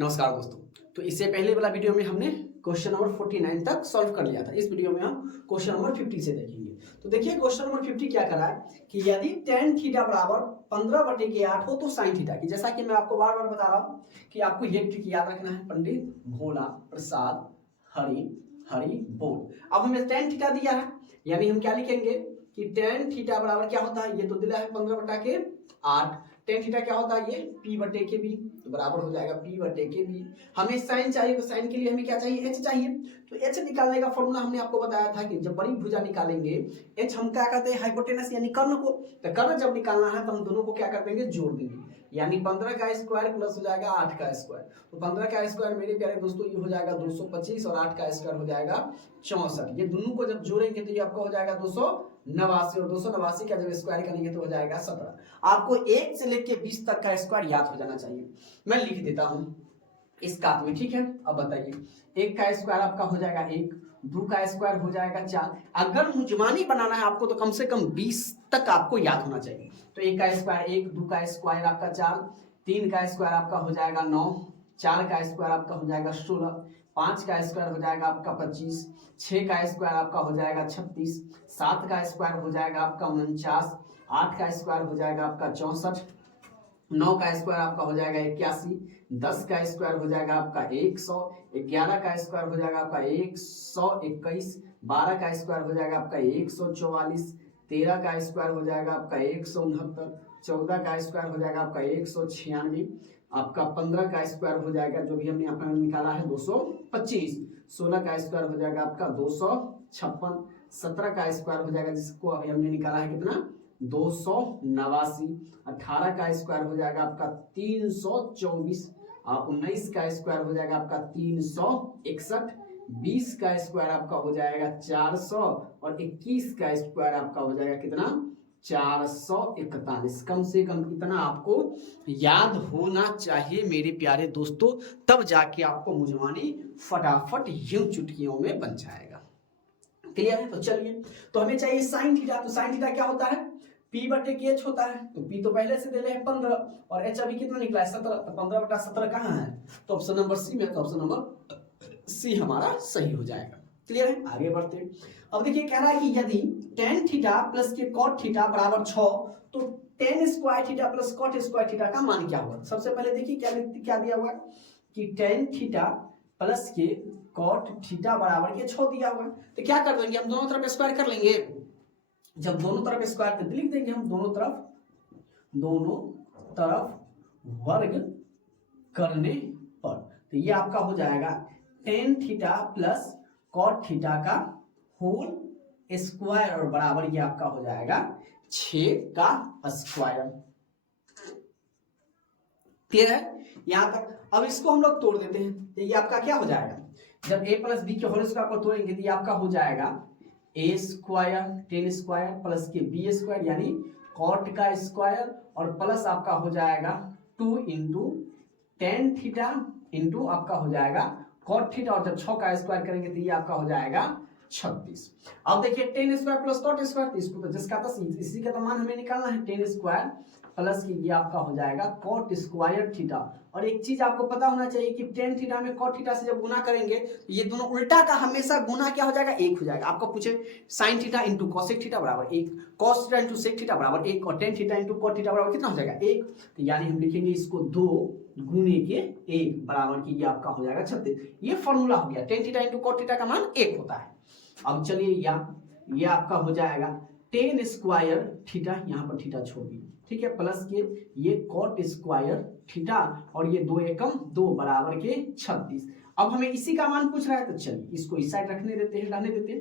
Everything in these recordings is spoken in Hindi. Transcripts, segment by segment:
नमस्कार दोस्तों। तो इससे पहले वाला वीडियो में हमने क्वेश्चन नंबर 49 तक सॉल्व कर लिया था। इस वीडियो में हम क्वेश्चन नंबर 50 से देखेंगे। तो देखिए क्वेश्चन नंबर 50 क्या करा है कि यदि tan थीटा बराबर 15/8 हो तो sin थीटा की, जैसा कि मैं आपको बार बार बता रहा हूँ कि आपको ये ट्रिक याद रखना है। पंडित भोला प्रसाद हरि हरि बोल। अब हमें tan थीटा दिया है, यानी हम क्या लिखेंगे कि tan थीटा बराबर क्या होता है, ये तो दिया है 15/8। tan थीटा क्या होता है, ये p/b, तो बराबर हो जाएगा p/b। हमें साइन चाहिए, तो साइन के लिए हमें क्या चाहिए, h चाहिए। तो h निकालने का फॉर्मूला हमने आपको बताया था कि जब बड़ी भुजा निकालेंगे h हम क्या कहते हैं, हाइपोटेनस यानी कर्ण को। तो कर्ण जब निकालना है तो हम दोनों को क्या कर देंगे, जोड़ देंगे, यानी 15 का स्क्वायर प्लस हो जाएगा 8 का स्क्वायर। तो 15 का स्क्वायर मेरे प्यारे दोस्तों ये हो जाएगा 225 और 8 का स्क्वायर हो जाएगा 64। ये दोनों को जब जोड़ेंगे तो ये आपका हो जाएगा 289 और 289 का जब स्क्वायर करेंगे तो हो जाएगा 17। आपको 1 से लेके 20 तक का स्क्वायर याद हो जाना चाहिए। मैं लिख देता हूं इस कात में, ठीक है। अब बताइए, 1 का स्क्वायर आपका हो जाएगा 1, 2 का स्क्वायर हो जाएगा 4। अगर मुजमानी बनाना है आपको तो कम से कम 20 तक आपको याद होना चाहिए। तो 1 का स्क्वायर 1, 2 का स्क्वायर आपका 4, 3 का स्क्वायर आपका हो जाएगा 9, 4 का स्क्वायर आपका हो जाएगा 16, 5 का स्क्वायर हो जाएगा आपका 25, 6 का स्क्वायर आपका हो जाएगा 36, 7 का स्क्वायर हो जाएगा आपका 49, 8 का स्क्वायर हो जाएगा आपका 64, 9 का स्क्वायर आपका हो जाएगा 81, 10 का स्क्वायर हो जाएगा आपका 100, 11 का स्क्वायर हो जाएगा आपका 121, 12 का स्क्वायर हो जाएगा आपका 144, 13 का स्क्वायर हो जाएगा आपका 169, 14 का स्क्वायर हो जाएगा आपका 196, आपका 15 का स्क्वायर हो जाएगा जो भी हमने अपना निकाला है 225, 16 का स्क्वायर हो जाएगा आपका 256, 17 का स्क्वायर हो जाएगा जिसको हमने निकाला है कितना 289, 18 का स्क्वायर हो जाएगा आपका 324, 19 का स्क्वायर हो जाएगा आपका 361, 20 का स्क्वायर आपका हो जाएगा 400 और 21 का स्क्वायर आपका हो जाएगा कितना 441। कम से कम इतना आपको याद होना चाहिए मेरे प्यारे दोस्तों, तब जाके आपको मुजमानी फटाफट यूं चुटकियों में बन जाएगा। क्लियर है? तो चलिए, तो हमें चाहिए साइन थीटा। तो साइन थीटा क्या होता है, p/h होता है। तो p तो पहले से दे रहे हैं 15 और h अभी कितना निकला है 17। तो 15/17 कहाँ है, तो ऑप्शन नंबर सी में, तो ऑप्शन नंबर सी हमारा सही हो जाएगा। क्लियर है? आगे बढ़ते हैं। अब देखिए कह रहा है कि यदि tan थीटा प्लस के cot थीटा बराबर 6 तो tan square theta plus cot square theta का मान क्या होगा। सबसे पहले देखिए क्या दिया हुआ है कि tan थीटा प्लस के cot थीटा बराबर के 6 दिया हुआ है। तो क्या कर देंगे, हम दोनों तरफ स्क्वायर कर लेंगे। जब दोनों तरफ स्क्वायर करते लिख देंगे हम दोनों तरफ वर्ग करने पर। तो ये आपका हो जाएगा tan theta plus cot theta का होल स्क्वायर और बराबर ये आपका हो जाएगा 6 का स्क्वायर। क्लियर है यहां तक। अब इसको हम लोग तोड़ देते हैं। तो ये आपका क्या हो जाएगा, जब a प्लस बी के होल स्क्वायर को तोड़ेंगे तो ये आपका हो जाएगा a square tan square plus के b स्क्वायर यानी cot का स्क्वायर और प्लस आपका हो जाएगा 2 इंटू tan थीटा इंटू आपका हो जाएगा cot थीटा और जब 6 का स्क्वायर करेंगे तो ये आपका हो जाएगा 36। अब देखिए tan square plus cot square, तो इसको तो जिसका था इसी का तो मान हमें निकालना है। tan स्क्वायर प्लस की ये आपका हो जाएगा cot स्क्वायर थीटा। और एक चीज आपको पता होना चाहिए कि tan थीटा में cot थीटा से जब गुना करेंगे तो ये दोनों उल्टा का हमेशा गुना क्या हो जाएगा, 1 हो जाएगा। आपको पूछे sin theta into cosec theta बराबर 1, cos theta into sec theta बराबर 1 और tan theta into cot theta बराबर कितना हो जाएगा 1। तो यानी हम लिखेंगे इसको 2 गुने के 1 बराबर की ये आपका हो जाएगा 36। ये फॉर्मूला हो गया, tan theta into cot theta का मान 1 होता है। अब चलिए ये आपका हो जाएगा tan स्क्वायर थीटा, यहाँ पर थीटा छोड़ दिए, ठीक है, प्लस के ये cot स्क्वायर थीटा और ये 2 एकम 2 बराबर के 36। अब हमें इसी का मान पूछ रहा है तो चलिए इसको इस साइड रखने देते हैं, रहने देते हैं।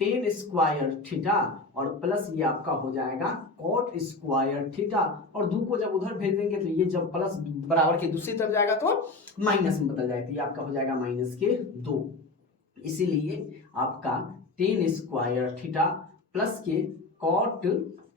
tan स्क्वायर थीटा और प्लस ये आपका हो जाएगा cot स्क्वायर थीटा और 2 को जब उधर भेज देंगे तो ये जब प्लस बराबर के दूसरी तरफ जाएगा तो माइनस में बदल जाएगा। ये आपका हो जाएगा -2। इसीलिए आपका tan स्क्वायर थीटा प्लस के cot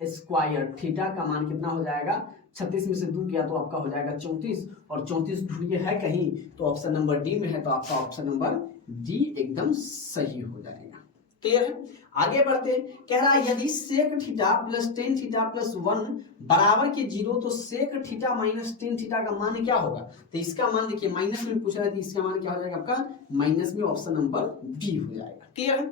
स्क्वायर थीटा का मान कितना हो जाएगा 36 में से 2 किया तो आपका हो जाएगा 34 और 34 ढूंढिए है कहीं तो ऑप्शन नंबर डी में है, तो आपका ऑप्शन नंबर डी एकदम सही हो जाएगा। क्लियर है? आगे बढ़ते, कह रहा है यदि sec theta plus ten theta plus 1 बराबर के 0 तो sec theta minus ten theta का मान क्या होगा? तो इसका मान देखिए माइनस में पूछ रहा है, तो इसका मान क्या हो जाएगा आपका? माइनस में ऑप्शन नंबर बी हो जाएगा। क्लियर है?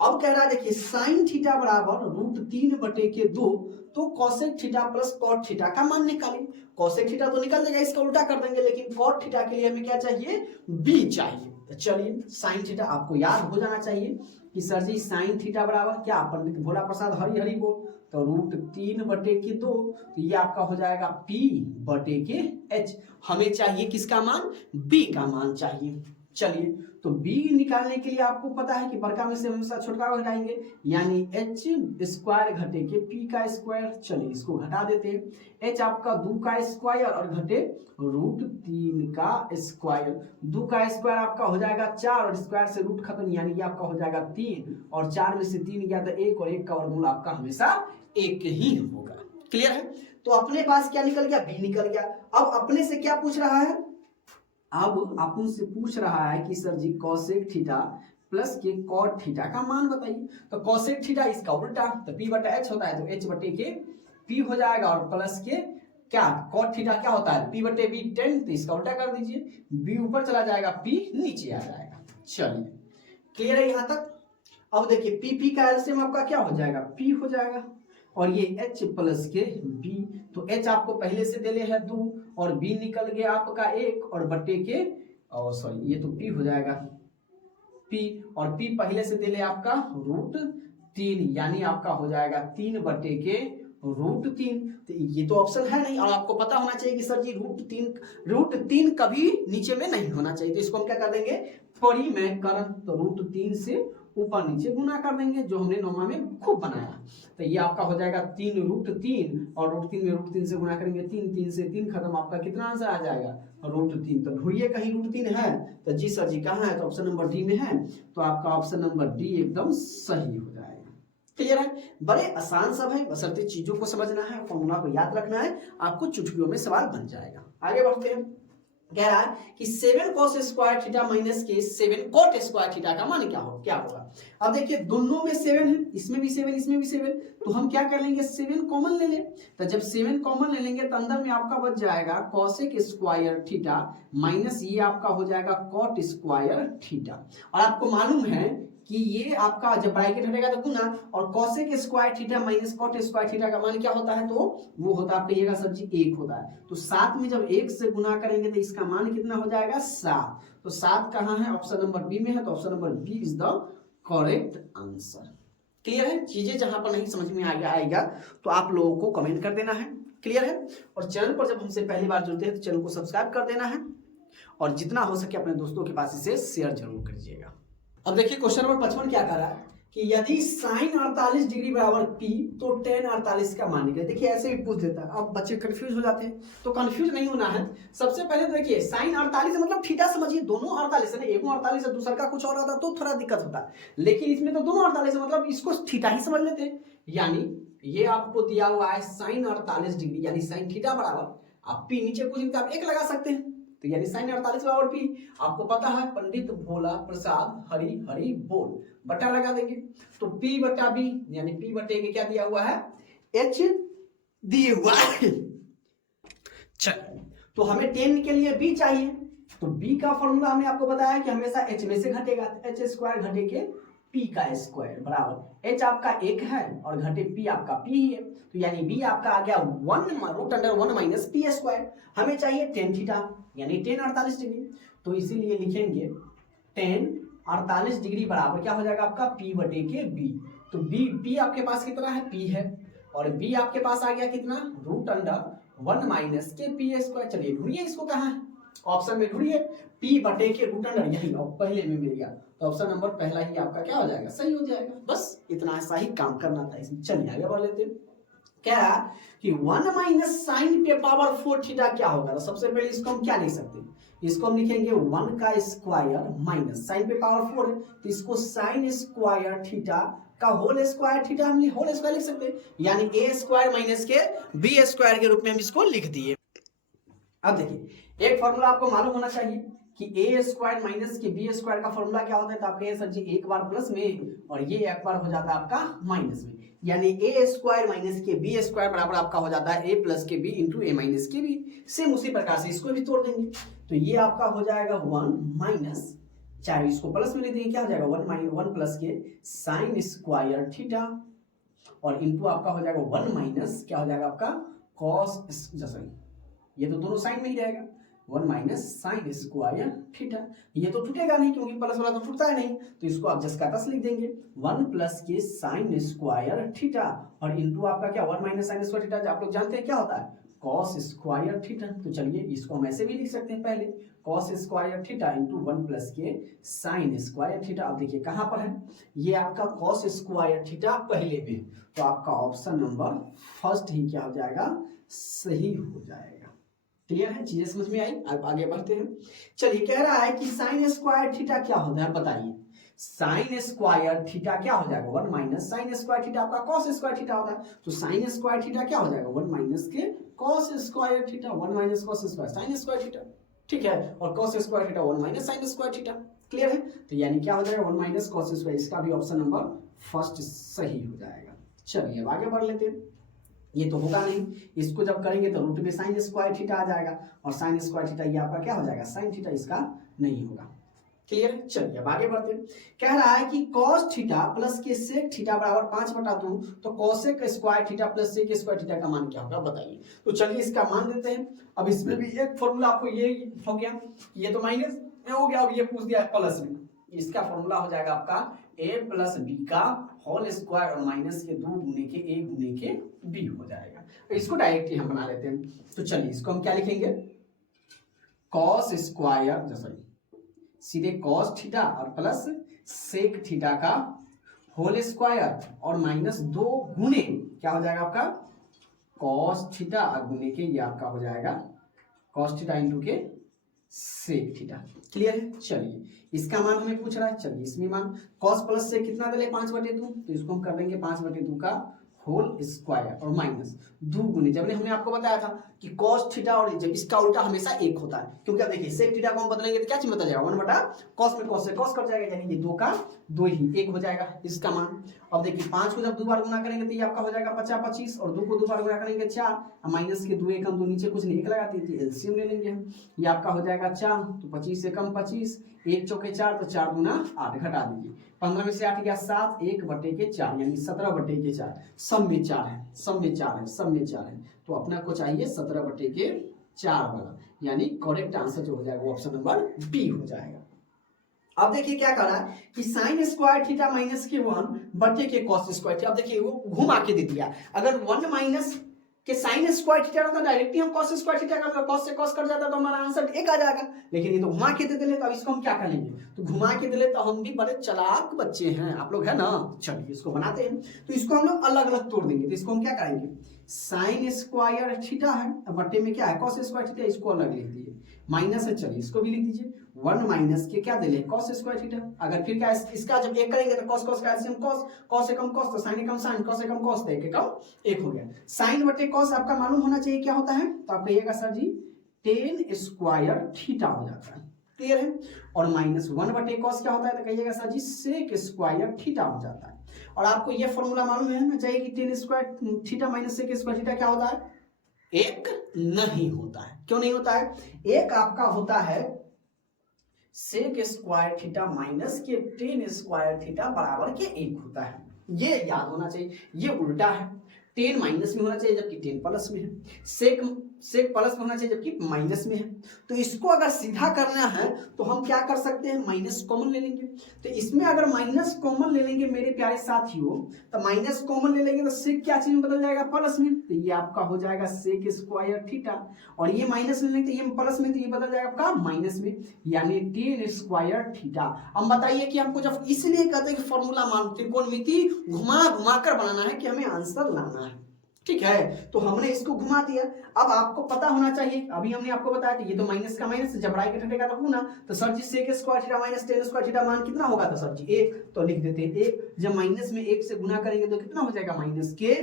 अब कह रहा है देखिए साइन थीटा बराबर √3/2 तो cosec theta plus cot theta का मान निकालें। कॉसेक थीटा तो निकल जाएगा, इसका उल्टा कर देंगे, लेकिन कॉट थीटा के लिए हमें क्या चाहिए? बी चाहिए। तो चलिए साइन थीटा आपको याद हो जाना चाहिए कि सर जी साइन थीटा बराबर क्या? पंडित भोला प्रसाद हरी हरी बोल, तो √3/2 तो ये आपका हो जाएगा P/H। हमें चाहिए किसका मान? B का मान चाहिए। चलिए तो B निकालने के लिए आपको पता है कि बड़का में से हमेशा छोटा घटाएंगे, यानी h² घटे के p का स्क्वायर। चलिए इसको घटा देते हैं। h आपका 2 का स्क्वायर और घटे √3 का स्क्वायर। 2 का स्क्वायर आपका हो जाएगा 4 और स्क्वायर से रूट खत्म, यानी ये आपका हो जाएगा 3 और 4 में से 3 गया तो 1 और 1 का वर्गमूल आपका हमेशा 1 ही होगा। क्लियर है? तो अपने पास क्या निकल गया? B निकल गया। अब अपने से क्या पूछ रहा है? अब अपन से पूछ रहा है कि सर जी कॉसेक थीटा प्लस के कॉट थीटा का मान बताइए। तो कॉसेक थीटा इसका उल्टा, तो P/H होता है, तो H/के P हो जाएगा, और प्लस के क्या कॉट थीटा क्या होता है? P/B 10, तो इसका उल्टा कर दीजिए, B ऊपर चला जाएगा, P नीचे आ जाएगा। चलिए क्लियर है यहाँ तक? अब देखिए P का एलसीएम आपका क्या हो जाएगा? P हो जाएगा, और ये H प्लस के B, तो H आपको पहले से देले है 2 और B निकल गया आपका 1 और बट्टे के, और सॉरी ये तो P हो जाएगा P, और P पहले से देले आपका √3, यानी आपका हो जाएगा 3/√3। तो ये तो ऑप्शन है नहीं, और आपको पता होना चाहिए कि सर जी √3 कभी नीचे में नहीं होना चाहिए, तो इसको हम क्या कर देंगे? परिमेयकरण, तो √3 से ऊपर नीचे गुना कर देंगे, जो हमने नौमा में खूब बनाया। तो ये आपका हो जाएगा 3√3, और √3 में √3 से गुना करेंगे 3 से 3 खत्म, आपका कितना आंसर आ जाएगा? √3। तो ढूंढिए कहीं √3 है? तो जी सर जी कहाँ है? तो ऑप्शन नंबर डी में है, तो आपका ऑप्शन नंबर डी एकदम सही हो जाएगा। क्लियर है? बड़े आसान सब है, बशर्ते चीजों को समझना है, फॉर्मूला को याद रखना है, आपको चुटकियों में सवाल बन जाएगा। आगे बढ़ते हैं, कह रहा है कि 7 cos स्क्वायर थीटा माइनस के 7 cot स्क्वायर थीटा का मान क्या होगा? अब देखिए दोनों में 7 है, इसमें भी 7 इसमें भी 7, तो हम क्या कर लेंगे? 7 कॉमन ले लें। तो जब 7 कॉमन ले लेंगे तो अंदर में आपका बच जाएगा cosec स्क्वायर थीटा माइनस ये आपका हो जाएगा cot स्क्वायर थीटा। और आपको मालूम है कि ये आपका जब ब्रैकेट हटेगा तो गुना, और cosec square theta minus cot square theta का मान क्या होता है? तो वो होता है, आप कहिएगा सर जी 1 होता है। तो 7 में जब 1 से गुना करेंगे तो इसका मान कितना हो जाएगा? 7। तो 7 कहाँ है? ऑप्शन नंबर बी में है, तो option number B is the correct answer. Clear है? चीजें जहां पर नहीं समझ में आएगा तो आप लोगों को कमेंट कर देना है। क्लियर है? और चैनल पर जब हमसे पहली बार जुड़ते हैं तो चैनल को सब्सक्राइब कर देना है, और जितना हो सके अपने दोस्तों के पास इसे शेयर जरूर करिएगा। अब देखिए क्वेश्चन नंबर 55 क्या कर रहा है कि यदि साइन 48 डिग्री बराबर P तो tan 48 का मान निकले। देखिए ऐसे भी पूछ देता है, अब बच्चे कंफ्यूज हो जाते हैं, तो कंफ्यूज नहीं होना है। सबसे पहले तो देखिए साइन 48 मतलब थीटा समझिए, दोनों 48 है ना, एक 48 है दूसरा का कुछ और आता तो थोड़ा दिक्कत होता है, लेकिन इसमें तो दोनों 48 है, मतलब इसको थीटा ही समझ लेते हैं। यानी ये आपको दिया हुआ है साइन 48 डिग्री, यानी साइन थीटा बराबर, आप P नीचे कुछ आप 1 लगा सकते हैं, तो यानी साइन 48 बराबर P। आपको पता है पंडित भोला प्रसाद हरी हरी बोल, बटा लगा देंगे, तो P/B यानी P/A के क्या दिया हुआ है? H दिए हुआ है। चल तो हमें 10 के लिए B चाहिए, तो B का फॉर्मूला हमने आपको बताया कि हमेशा H में से घटेगा, H स्क्वायर घटे के P का स्क्वायर बराबर H आपका 1 है और घटे P आपका P ही है, तो यानी B आपका आ गया 1√1 माइनस P स्क्वायर। हमें चाहिए tan थीटा यानी tan 48 डिग्री, तो इसीलिए लिखेंगे tan 48 डिग्री बराबर क्या हो जाएगा आपका? P/B। तो B आपके पास कितना है? P है, और B आपके पास आ गया कितना? √1 माइनस के P स्क्वायर। चलिए ढूंढिए इसको, कहाँ है? ऑप्शन में ढूंढिए, P/√, यही पहले में मिल गया, तो ऑप्शन नंबर पहला ही आपका क्या हो जाएगा? सही हो जाएगा। बस इतना ऐसा ही काम करना था इसमें। चलिए आगे बढ़ लेते हैं। क्या है कि 1 माइनस साइन पे पावर 4 थीटा क्या होगा? तो सबसे पहले इसको हम क्या लिख सकते हैं? इसको हम लिखेंगे 1 का स्क्वायर माइनस साइन पे पावर 4 है, तो इसको साइन स्क्वायर थीटा का होल स्क्वायर थीटा हम होल स्क्वायर लिख सकते हैं, यानी a स्क्वायर माइनस के b स्क्वायर के रूप में हम इसको लिख दिए। अब देखिए एक फॉर्मूला आपको मालूम होना चाहिए कि ए स्क्वायर माइनस के बी स्क्वायर का फॉर्मूला क्या होता है, तो आप कहे सर जी एक बार प्लस में और ये एक बार हो जाता है आपका माइनस में, यानी ए स्क्वायर माइनस के बी स्क्वायर बराबर आपका हो जाता है ए प्लस के बी इंटू ए माइनस के बी। सेम उसी प्रकार से इसको भी तोड़ देंगे, तो ये आपका हो जाएगा 1 माइनस, चाहे इसको प्लस में लिख देंगे क्या हो जाएगा 1 प्लस के साइन स्क्वायर थीटा और इंटू आपका हो जाएगा 1 माइनस क्या हो जाएगा आपका कॉस, जैसे ये तो दोनों साइन में ही रहेगा 1 माइनस साइन स्क्वायर थीटा, ये तो टूटेगा नहीं क्योंकि प्लस वाला तो टूटता है नहीं, तो इसको आप जस्ट का तस लिख देंगे 1 प्लस के साइन स्क्वायर थीटा और इंटू आपका क्या 1 माइनस साइन स्क्वायर थीटा, आप लोग जानते हैं क्या होता है कॉस स्क्वायर थीटा। तो चलिए इसको हम ऐसे भी लिख सकते हैं, पहले cos square theta into 1 plus के साइन स्क्वायर थीटा। अब देखिए कहां पर है, ये आपका कॉस स्क्वायर थीटा पहले में, तो आपका ऑप्शन नंबर फर्स्ट ही क्या हो जाएगा सही हो जाएगा। क्लियर है, चीजें समझ में आई। अब आगे बढ़ते हैं। चलिए कह रहा है कि साइन स्क्वायर थीटा क्या होता है बताइए, साइन स्क्वायर थीटा क्या हो जाएगा 1 माइनस साइन स्क्वायर थीटा आपका कॉस स्क्वायर थीटा होता है, तो साइन स्क्वायर थीटा क्या हो जाएगा 1 माइनस के cos square theta, 1 minus cos square sine square theta, ठीक है, और cos square theta 1 minus sine square theta. Clear है, तो यानी क्या हो जाएगा 1 माइनस कॉस स्क्वायर, इसका भी ऑप्शन नंबर फर्स्ट सही हो जाएगा। चलिए अब आगे बढ़ लेते हैं। ये तो होगा नहीं, इसको जब करेंगे तो रूट में साइन स्क्वायर थीटा आ जाएगा और साइन स्क्वायर थीटा ये आपका क्या हो जाएगा साइन थीटा, इसका नहीं होगा। क्लियर है, चलिए अब आगे बढ़ते हैं। कह रहा है कि cos थीटा प्लस के सेक थीटा बराबर 5/2, तो cosec square theta plus sec square theta का मान क्या होगा बताइए। तो चलिए इसका मान देते हैं। अब इसमें भी एक फॉर्मूला आपको ये हो गया, ये तो माइनस में हो गया, अब ये पूछ दिया प्लस में, इसका फॉर्मूला हो जाएगा आपका a प्लस बी का होल स्क्वायर और माइनस के 2 गुने के a गुने के b हो जाएगा। तो इसको डायरेक्टली हम बना लेते हैं। तो चलिए इसको हम क्या लिखेंगे cos स्क्वायर, सॉरी सीधे cos थीटा और प्लस सेक थीटा का होल स्क्वायर और माइनस 2 गुने क्या हो जाएगा आपका cos थीटा और गुने के ये आपका हो जाएगा cos थीटा इंटू के सेक थीटा। क्लियर है, चलिए इसका मान हमें पूछ रहा है, चलिए इसमें मान cos प्लस से कितना दे 5/2, तो इसको हम कर देंगे 5/2 का होल स्क्वायर और माइनस 2 गुने, जब हमने आपको बताया था कि cos थीटा और जब इसका उल्टा हमेशा 1 होता है, क्योंकि अब देखिए सेक थीटा को हम बदलेंगे तो क्या चीज बदल जाएगा 1/cos में cos से cos कट जाएगा, यानी ये 2 का 2 ही 1 हो जाएगा इसका मान। अब देखिए 5 को जब 2 बार गुना करेंगे तो ये आपका हो जाएगा 50/25 और 2 को 2 बार गुना करेंगे 4, माइनस के 2 एकम 2 नीचे कुछ नहीं 1 लगा दीजिए, एलसीएम ले लेंगे हम, ये आपका हो जाएगा 4, तो 25 एकम 25, 1 चौके 4, तो 4 गुना 8 घटा दीजिए, 15 में से 8 गया 7, 1/4 यानी 17/4, सब में 4 है, सब में 4 है, सब में 4 है, तो अपना को चाहिए 17/4 वाला, यानी करेक्ट आंसर जो हो जाएगा वो ऑप्शन नंबर बी हो जाएगा। अब देखिए क्या कर रहा है कि साइन स्क्वायर थीटा माइनस के 1 के कॉस स्क्वायर थीटा, अब देखिए वो घुमा के दे दिया, अगर 1 माइनस कि साइन स्क्वायर थीटा रहता डायरेक्टली हम cos स्क्वायर थीटा करते, cos से cos कट जाता तो हमारा आंसर 1 आ जाएगा, लेकिन ये तो घुमा के दे दे, तो अब इसको हम क्या करेंगे, तो घुमा के दे ले तो हम भी बड़े चालाक बच्चे हैं आप लोग है ना। चलिए इसको बनाते हैं, तो इसको हम लोग अलग अलग तोड़ देंगे, तो इसको हम क्या करेंगे साइन स्क्वायर थीटा है, अब बट्टे में क्या है cos स्क्वायर थीटा, इसको अलग लिख दिए, माइनस है, चलिए इसको भी लिख दीजिए 1 माइनस के क्या दे ले cos स्क्वायर थीटा, अगर फिर क्या इसका जब 1 करेंगे तो cos का एलसीएम cos एकम cos, तो sin एकम sin, cos एकम cos, तो 1 एकम 1 हो गया। sin बटे cos आपका मालूम होना चाहिए क्या होता है, तो आप कहिएगा सर जी tan स्क्वायर थीटा हो जाता है। क्लियर है, और माइनस 1 बटे cos क्या होता है, तो कहिएगा सर जी sec स्क्वायर थीटा हो जाता है। और आपको ये फॉर्मूला मालूम है ना चाहिए कि tan square theta minus sec square theta क्या होता है, 1 नहीं होता है। क्यों नहीं होता है, 1 आपका होता है सेक स्क्वायर थीटा माइनस के टेन स्क्वायर थीटा बराबर के 1 होता है, ये याद होना चाहिए। ये उल्टा है, टेन माइनस में होना चाहिए जबकि टेन प्लस में है, सेक प्लस में होना चाहिए जबकि माइनस में है। तो इसको अगर सीधा करना है तो हम क्या कर सकते हैं, माइनस कॉमन ले लेंगे। तो इसमें अगर माइनस कॉमन ले लेंगे मेरे प्यारे साथियों, तो माइनस कॉमन ले लेंगे तो सेक क्या चीज में बदल जाएगा, प्लस में, तो ये आपका हो जाएगा सेक स्क्वायर थीटा, और ये माइनस ले लेंगे तो ये प्लस में, तो ये बदल जाएगा आपका माइनस में, यानी टेन स्क्वायर थीटा। अब बताइए कि हमको जब इसलिए कहते हैं कि फॉर्मूला मान त्रिकोणमिति घुमा घुमा कर बनाना है कि हमें आंसर लाना है, ठीक है, तो हमने इसको घुमा दिया। अब आपको पता होना चाहिए, अभी हमने आपको बताया था ये तो माइनस का माइनस, जब राइट हटेगा तो गुना, तो sir ji sec square theta minus tan square theta मान कितना होगा, तो सर जी 1, तो लिख देते हैं 1, जब माइनस में 1 से गुना करेंगे तो कितना हो जाएगा माइनस के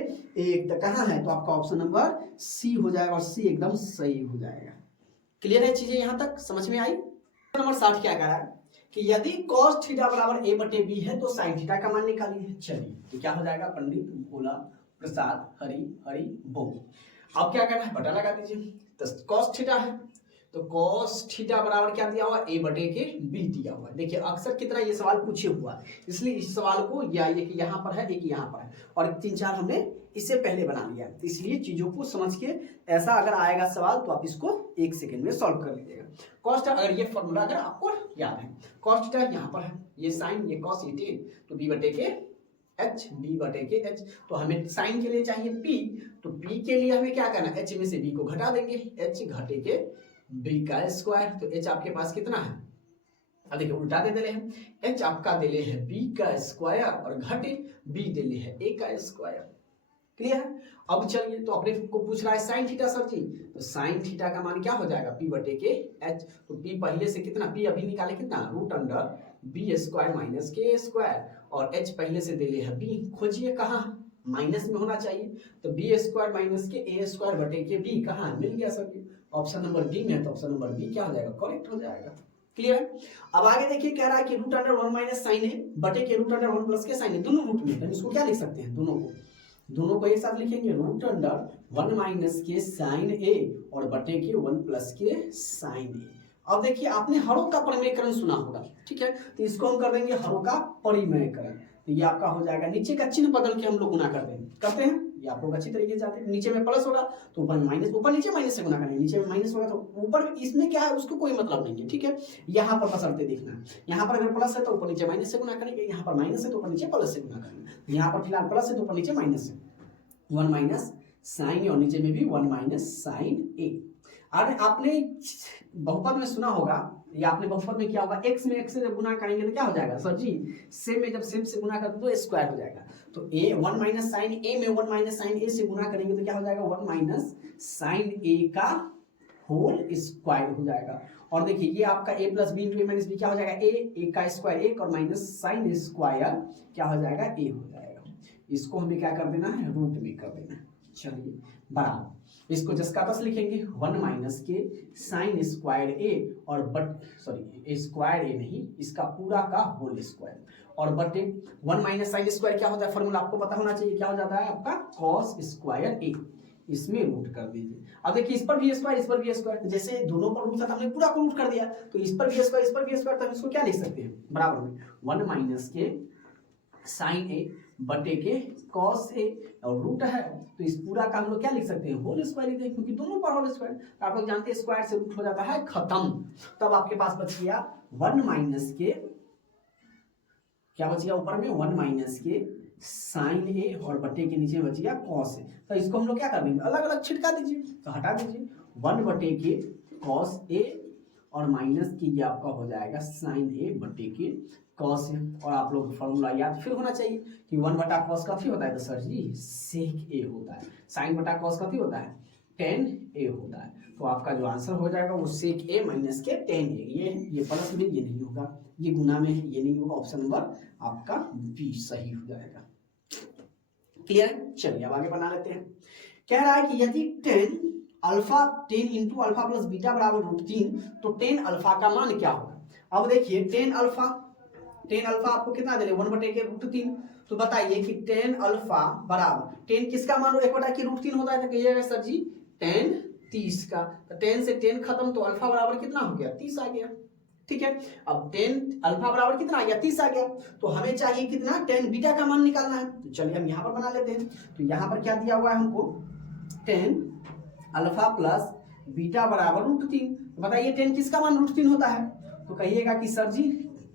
1, तो कहाँ है, तो आपका ऑप्शन नंबर सी हो जाएगा, और सी एकदम सही हो जाएगा। क्लियर है चीजें, यहां तक समझ में आई। नंबर 60 क्या कह रहा है कि यदि cos थीटा बराबर a बटे b है तो sin थीटा का मान निकालिए। चलिए तो क्या हो जाएगा, पंडित भोला प्रसाद हरि हरि बोल। अब क्या करना है, बटा लगा दीजिए। तो cos थीटा है तो cos थीटा बराबर क्या दिया हुआ, a बटे के b दिया हुआ है। देखिए अक्सर कितना ये सवाल पूछे हुआ है, इसलिए इस सवाल को या ये कि यहाँ पर है, एक यहाँ पर है और 3-4 हमने इससे पहले बना लिया है। इसलिए चीजों को समझ के ऐसा अगर आएगा सवाल तो आप इसको 1 सेकंड में सॉल्व कर लीजिएगा। कॉस्ट अगर ये फॉर्मूला अगर आपको याद है, कॉस्ट यहाँ पर है, ये साइन ये कॉस ये टेन, तो b बटे के h, b बटे के h। तो हमें साइन के लिए चाहिए p, तो p के लिए हमें क्या करना है, h में से b को घटा देंगे, h घटे के b का स्क्वायर। तो h आपके पास कितना है, अब देखिए उल्टा दे दिले हैं, h आपका दिले है b का स्क्वायर और घटे b दिले है a का स्क्वायर। क्लियर है। अब चलिए तो अपने को पूछ रहा है साइन थीटा सर जी, तो साइन थीटा का मान क्या हो जाएगा, p बटे के h। तो p पहले से कितना, p अभी निकाले कितना, root under b square minus के स्क्वायर, और h पहले से दिले है b, खोजिए कहाँ, माइनस में होना चाहिए। तो b स्क्वायर माइनस के a स्क्वायर बटे के b कहाँ मिल गया सर जी, ऑप्शन नंबर बी में है, तो ऑप्शन नंबर बी क्या हो जाएगा, करेक्ट हो जाएगा। क्लियर है। अब आगे देखिए कह रहा है कि रूट अंडर 1 माइनस साइन ए बटे के रूट अंडर 1 प्लस के साइन ए, दोनों रूट में, हम इसको क्या लिख सकते हैं, दोनों को एक साथ लिखेंगे, रूट अंडर 1 माइनस के साइन ए और बटे के 1 प्लस के साइन ए। अब देखिए आपने हरों का परिमेयकरण सुना होगा, ठीक है, तो इसको हम कर देंगे हरों का परिमेयकरण। तो ये आपका हो जाएगा, नीचे का चिन्ह बदल के हम लोग गुना करते हैं, ये आप लोग अच्छी तरीके से जानते हैं। नीचे में प्लस होगा तो ऊपर माइनस, ऊपर नीचे माइनस से गुना करेंगे, नीचे में माइनस होगा तो ऊपर, इसमें क्या है उसको कोई मतलब नहीं है, ठीक है। यहाँ पर बसरते देखना है, यहाँ पर अगर प्लस है तो ऊपर नीचे माइनस से गुना करेंगे, यहाँ पर माइनस है तो ऊपर नीचे प्लस से गुना करेंगे। यहाँ पर फिलहाल प्लस है तो ऊपर नीचे माइनस है, 1 माइनस साइन ए और नीचे में भी 1 माइनस साइन ए। अरे आपने बहुपद में सुना होगा या आपने बहुपद में किया होगा, x में x से जब गुना करेंगे तो क्या हो जाएगा सर जी, सेम में जब सेम से गुना करते तो स्क्वायर हो जाएगा। तो a 1 माइनस साइन ए में 1 माइनस साइन ए से गुना करेंगे तो क्या हो जाएगा, 1 माइनस साइन ए का होल स्क्वायर हो जाएगा। और देखिए ये आपका a plus B into A minus B क्या हो जाएगा, a का स्क्वायर 1 और माइनस साइन स्क्वायर क्या हो जाएगा, a हो जाएगा। इसको हमें क्या कर देना है, रूट में कर देना है। चलिए बराबर, इसको जस का तस लिखेंगे, 1 माइनस के साइन स्क्वायर ए और स्क्वायर ए नहीं, इसका पूरा का होल स्क्वायर, और बटे 1 माइनस साइन स्क्वायर क्या होता है, फॉर्मूला आपको पता होना चाहिए, क्या हो जाता है आपका कॉस स्क्वायर ए, इसमें रूट कर दीजिए। अब देखिए इस पर भी स्क्वायर, इस पर भी स्क्वायर, जैसे दोनों पर रूट था हमने पूरा को रूट कर दिया, तो इस पर भी स्क्वायर, इस पर भी स्क्वायर, तो हम इसको क्या लिख सकते हैं, बराबर में 1 माइनस के साइन ए बटे के कॉस ए, और रूट है तो इस पूरा का हम लोग क्या लिख सकते हैं, होल स्क्वायर लिखते हैं, क्योंकि दोनों पर होल स्क्वायर, तो आप लोग जानते हैं स्क्वायर से रूट हो जाता है खत्म। तब आपके पास बच गया 1 माइनस के, क्या बच गया ऊपर में, 1 माइनस के साइन ए और बटे के नीचे बच गया कॉस ए। तो इसको हम लोग क्या कर देंगे, अलग अलग छिटका दीजिए, तो हटा दीजिए 1 बटे के कॉस ए और माइनस की ये आपका हो जाएगा साइन ए बटे के कॉस ए। और आप लोग फॉर्मूला याद फिर होना चाहिए कि 1 बटा कॉस कथी होता है, तो सर जी सेक ए होता है, साइन बटा कॉस कथी होता है, टेन ए होता है। तो आपका जो आंसर हो जाएगा वो सेक ए माइनस के टेन ए, ये प्लस में ये नहीं होगा, ये गुना में है, ये नहीं होगा, ऑप्शन नंबर आपका बी सही हो जाएगा। क्लियर है। चलिए अब आगे बना लेते हैं। कह रहा है कि यदि ten into alpha plus beta बराबर रूट 3, तो टेन अल्फा का मान क्या होगा। अब देखिए टेन अल्फा आपको कितना दे रहे, 1 बटे के रूट 3, तो बताइए कि टेन अल्फा बराबर, टेन किसका मान 1 बटा के रूट 3 होता है, तो कहिएगा सर जी टेन 30 का, तो 10 से 10 खत्म, तो अल्फा बराबर कितना हो गया, 30 आ गया। ठीक है, अब 10 अल्फा बराबर कितना आ गया, 30 आ गया, तो हमें चाहिए कितना, 10 बीटा का मान निकालना है। तो चलिए हम यहाँ पर बना लेते हैं। तो यहाँ पर क्या दिया हुआ है हमको, 10 अल्फा प्लस बीटा बराबर रूट 3। तो बताइए 10 किसका मान रूट 3 होता है, तो कहिएगा कि सर जी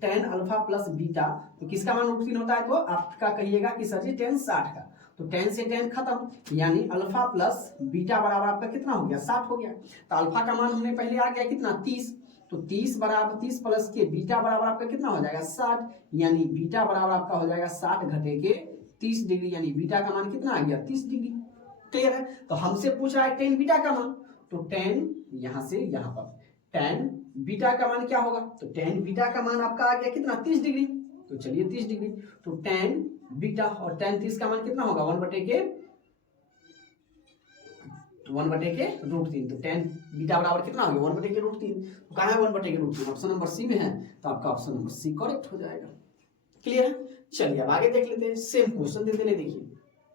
10 अल्फा प्लस बीटा, तो किसका मान रूट 3 होता है, तो आपका कहिएगा कि सर जी 10 60 का, तो 10 से 10 खत्म, यानी अल्फा प्लस बीटा बराबर आपका कितना हो गया, 60 हो गया। तो अल्फा का मान हमने पहले आ गया कितना, 30, तो 30 बराबर 30 प्लस के बीटा बराबर आपका कितना हो जाएगा, 60, यानी बीटा बराबर आपका हो जाएगा 60 घटे के 30 डिग्री, यानी बीटा का मान कितना आ गया, 30 डिग्री। क्लियर है। तो हमसे पूछ रहा है 10 बीटा का मान, तो 10 यहां से यहां पर 10 बीटा का मान क्या होगा, तो 10 बीटा का मान आपका आ गया कितना, 30 डिग्री। तो चलिए 30 डिग्री, तो 10 बीटा और 10 30 का मान कितना होगा, 1 बटे के, तो 1/√3, तो tan बीटा बराबर कितना हो गया 1/√3। तो कहाँ है 1/√3, ऑप्शन नंबर सी में है, तो आपका ऑप्शन नंबर सी करेक्ट हो जाएगा। क्लियर है? चलिए अब आगे देख लेते हैं। सेम क्वेश्चन दे देने, देखिए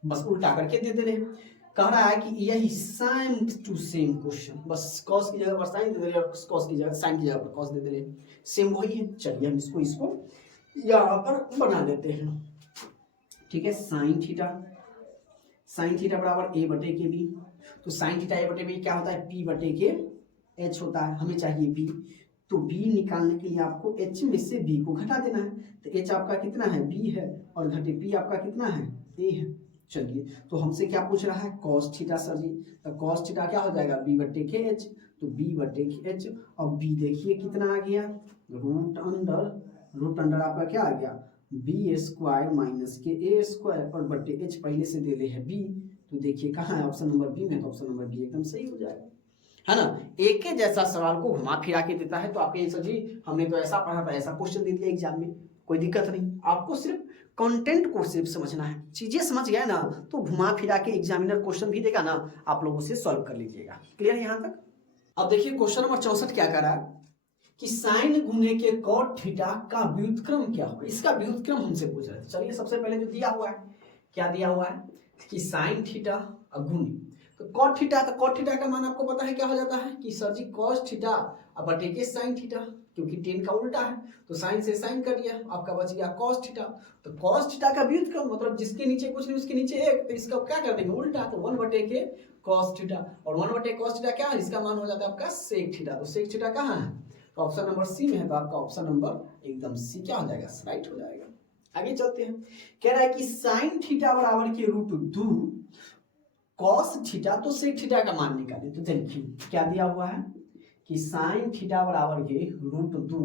बस उल्टा करके दे देने। कह रहा है कि यही सेम टू सेम क्वेश्चन, बस cos की जगह पर sin दे दे और cos की जगह sin की जगह पर cos दे दे, सेम वही है। चलिए हम इसको यहाँ पर बना देते हैं। ठीक है, sin थीटा बराबर a/b। तो sin थीटा a/b क्या होता है, p/h होता है। हमें चाहिए b, तो b निकालने के लिए आपको h में से b को घटा देना है। तो h आपका कितना है, b है, और घटे p आपका कितना है, a है। चलिए तो हमसे क्या पूछ रहा है, cos थीटा सर जी। तो cos थीटा क्या हो जाएगा, b/h। तो b/h, और b देखिए कितना आ गया, रूट अंडर आपका क्या आ गया, b² माइनस के a², और बट्टे h पहले से दे ले है b। तो देखिए कहाँ है, ऑप्शन नंबर बी में, तो ऑप्शन नंबर बी एकदम सही हो जाएगा, है ना। एक ही जैसा सवाल को घुमा फिरा के देता है। तो आपके ये सर जी हमने तो ऐसा पढ़ा था, ऐसा क्वेश्चन दे दिया एग्जाम में, कोई दिक्कत नहीं। आपको सिर्फ कंटेंट को सिर्फ समझना है, चीजें समझ गए ना, तो घुमा फिरा के एग्जामिनर क्वेश्चन भी देगा ना, आप लोग उसे सॉल्व कर लीजिएगा। क्लियर है यहाँ तक? अब देखिए क्वेश्चन नंबर 64 क्या कर रहा है कि साइन गुने के cot थीटा का व्युत्क्रम क्या होगा। इसका व्युत्क्रम हमसे पूछ रहा है। चलिए सबसे पहले जो दिया हुआ है, क्या दिया हुआ है कि साइन थीटा गुने तो cot थीटा, तो cot थीटा का मान आपको पता है क्या हो जाता है कि सर जी cos थीटा बटे के साइन थीटा, क्योंकि tan का उल्टा है तो साइन से साइन कर दिया, आपका बच गया cos थीटा। तो cos थीटा का व्युत्क्रम मतलब जिसके नीचे कुछ नहीं उसके नीचे एक, तो इसका क्या कर देंगे उल्टा, तो 1 बटे के cos थीटा, और 1 बटे cos थीटा क्या है, इसका मान हो जाता है आपका sec थीटा। तो sec थीटा कहाँ है, तो ऑप्शन नंबर सी में है, तो आपका ऑप्शन नंबर एकदम सी क्या हो जाएगा, राइट हो जाएगा। आगे चलते हैं। कह रहा है कि साइन थीटा बराबर के √2 cos थीटा, तो sec थीटा का मान निकाले। तो देखिए क्या दिया हुआ है कि साइन थीटा बराबर के √2